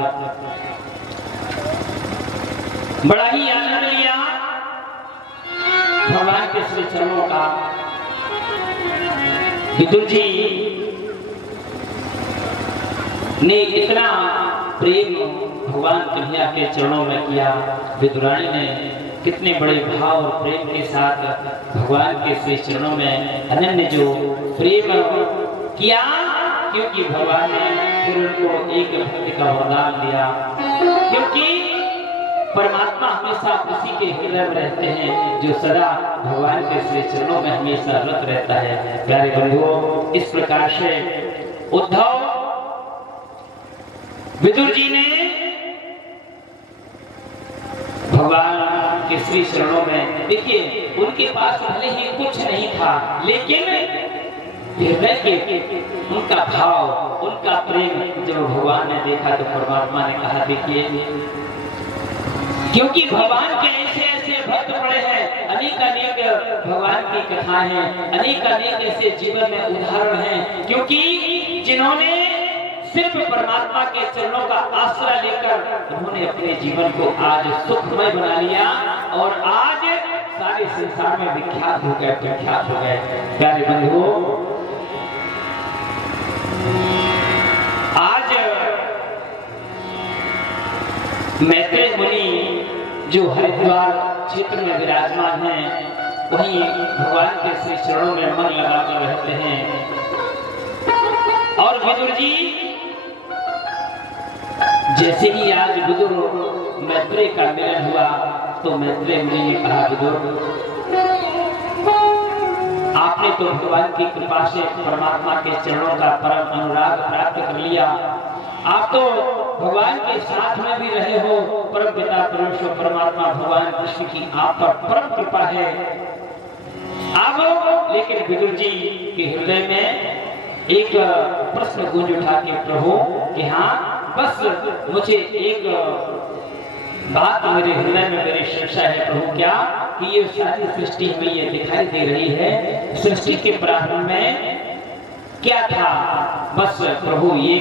बड़ा ही आनंद लिया भगवान के श्री चरणों का। विदुर जी ने इतना प्रेम भगवान कन्हैया के चरणों में किया, विदुरानी ने कितने बड़े भाव और प्रेम के साथ भगवान के श्री चरणों में अनन्य जो प्रेम किया, क्योंकि भगवान ने फिर उनको एक भक्ति का वरदान दिया। क्योंकि परमात्मा हमेशा उसी के हृदय में रहते हैं जो सदा भगवान के श्री चरणों में हमेशा रत रहता है। प्यारे बंधुओं, इस प्रकार से उद्धव विदुर जी ने भगवान के श्री चरणों में, देखिए उनके पास भले ही कुछ नहीं था, लेकिन हृदय के उनका भाव, उनका प्रेम जब भगवान ने देखा तो परमात्मा ने कहा, देखिए क्योंकि भगवान के ऐसे ऐसे भक्त पड़े हैं, अनेक अनेक भगवान की कथाएं हैं, अनेक अनेक ऐसे जीवन में उदाहरण हैं, क्योंकि जिन्होंने सिर्फ परमात्मा के चरणों का आश्रय लेकर उन्होंने अपने जीवन को आज सुखमय बना लिया और आज सारे संसार में विख्यात हो गए, प्रख्यात हो गए। प्यारे बंधुओं, आज मैत्रेय मुनि जो हरिद्वार क्षेत्र में विराजमान हैं, वहीं भगवान के श्री चरणों में मन लगाकर रहते हैं। और विदुर जी जैसे ही आज विदुर मैत्रेय का मिलन हुआ तो मैत्रेय मुनि ने कहा, विदुर आपने तो भगवान की कृपा से परमात्मा के चरणों का परम अनुराग प्राप्त कर लिया, आप तो भगवान के साथ में भी रहे हो, परम पिता परमेश्वर परमात्मा भगवान कृष्ण की आप पर परम कृपा है। अब लेकिन विदुर जी के हृदय में एक प्रश्न गूंज उठा के, प्रभु कि हाँ, बस मुझे एक बात मेरे हृदय में मेरी शिक्षा है प्रभु, क्या कि ये सारी सृष्टि में ये दिखाई दे रही है, सृष्टि के प्रारंभ में क्या था? बस प्रभु ये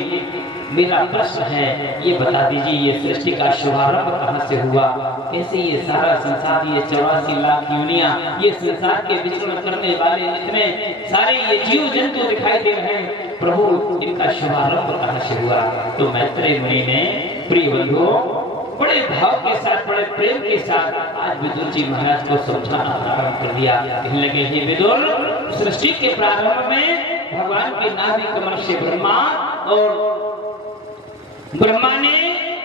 मेरा प्रश्न है, ये बता दीजिए, ये सृष्टि का शुभारंभ कहाँ से हुआ, कैसे ये सारा संसार, ये 84 लाख योनियां, ये संसार के विचरण करने वाले इतने सारे ये जीव जंतु दिखाई दे रहे हैं, प्रभु इनका शुभारंभ कहाँ से हुआ? तो मैत्रेय मुनि ने, प्रिय बंधुओं, बड़े भाव के साथ, बड़े प्रेम के साथ आज विदुर जी महाराज को समझाना प्रारंभ कर दिया। कहने लगे, हे विदुर, सृष्टि के प्रारंभ में भगवान के नाभि कमल से ब्रह्मा ने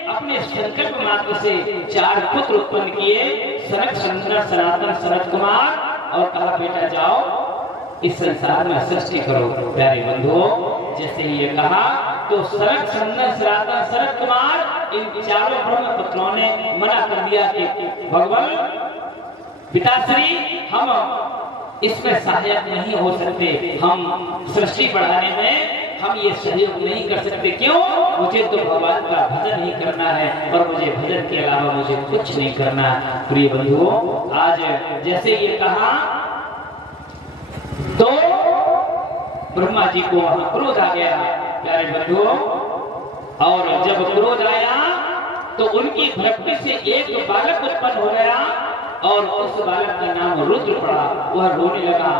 अपने संकल्प मात्र से 4 पुत्र उत्पन्न किए, सनक, सनंदन, सनातन, सनत कुमार, और कहा, बेटा जाओ इस संसार में सृष्टि करो। प्यारे बंधुओं, जैसे ही ये कहा तो सनक, सनंदन, सनातन, सनत कुमार, इन 4 ब्रह्मपुत्रों ने मना कर दिया कि भगवान पिताश्री, हम इसमें सहायक नहीं हो सकते, हम सृष्टि बढ़ाने में हम ये सहयोग नहीं कर सकते। क्यों? मुझे तो भगवान का भजन ही करना है और मुझे भजन के अलावा मुझे कुछ नहीं करना। प्रिय बंधुओं, आज जैसे ये कहा तो ब्रह्मा जी को वहां क्रोध आ गया। प्यारे बंधुओं, और जब क्रोध आया तो उनकी भक्ति से एक बालक उत्पन्न हो गया और उस बालक का नाम रुद्र पड़ा। वह रोने लगा,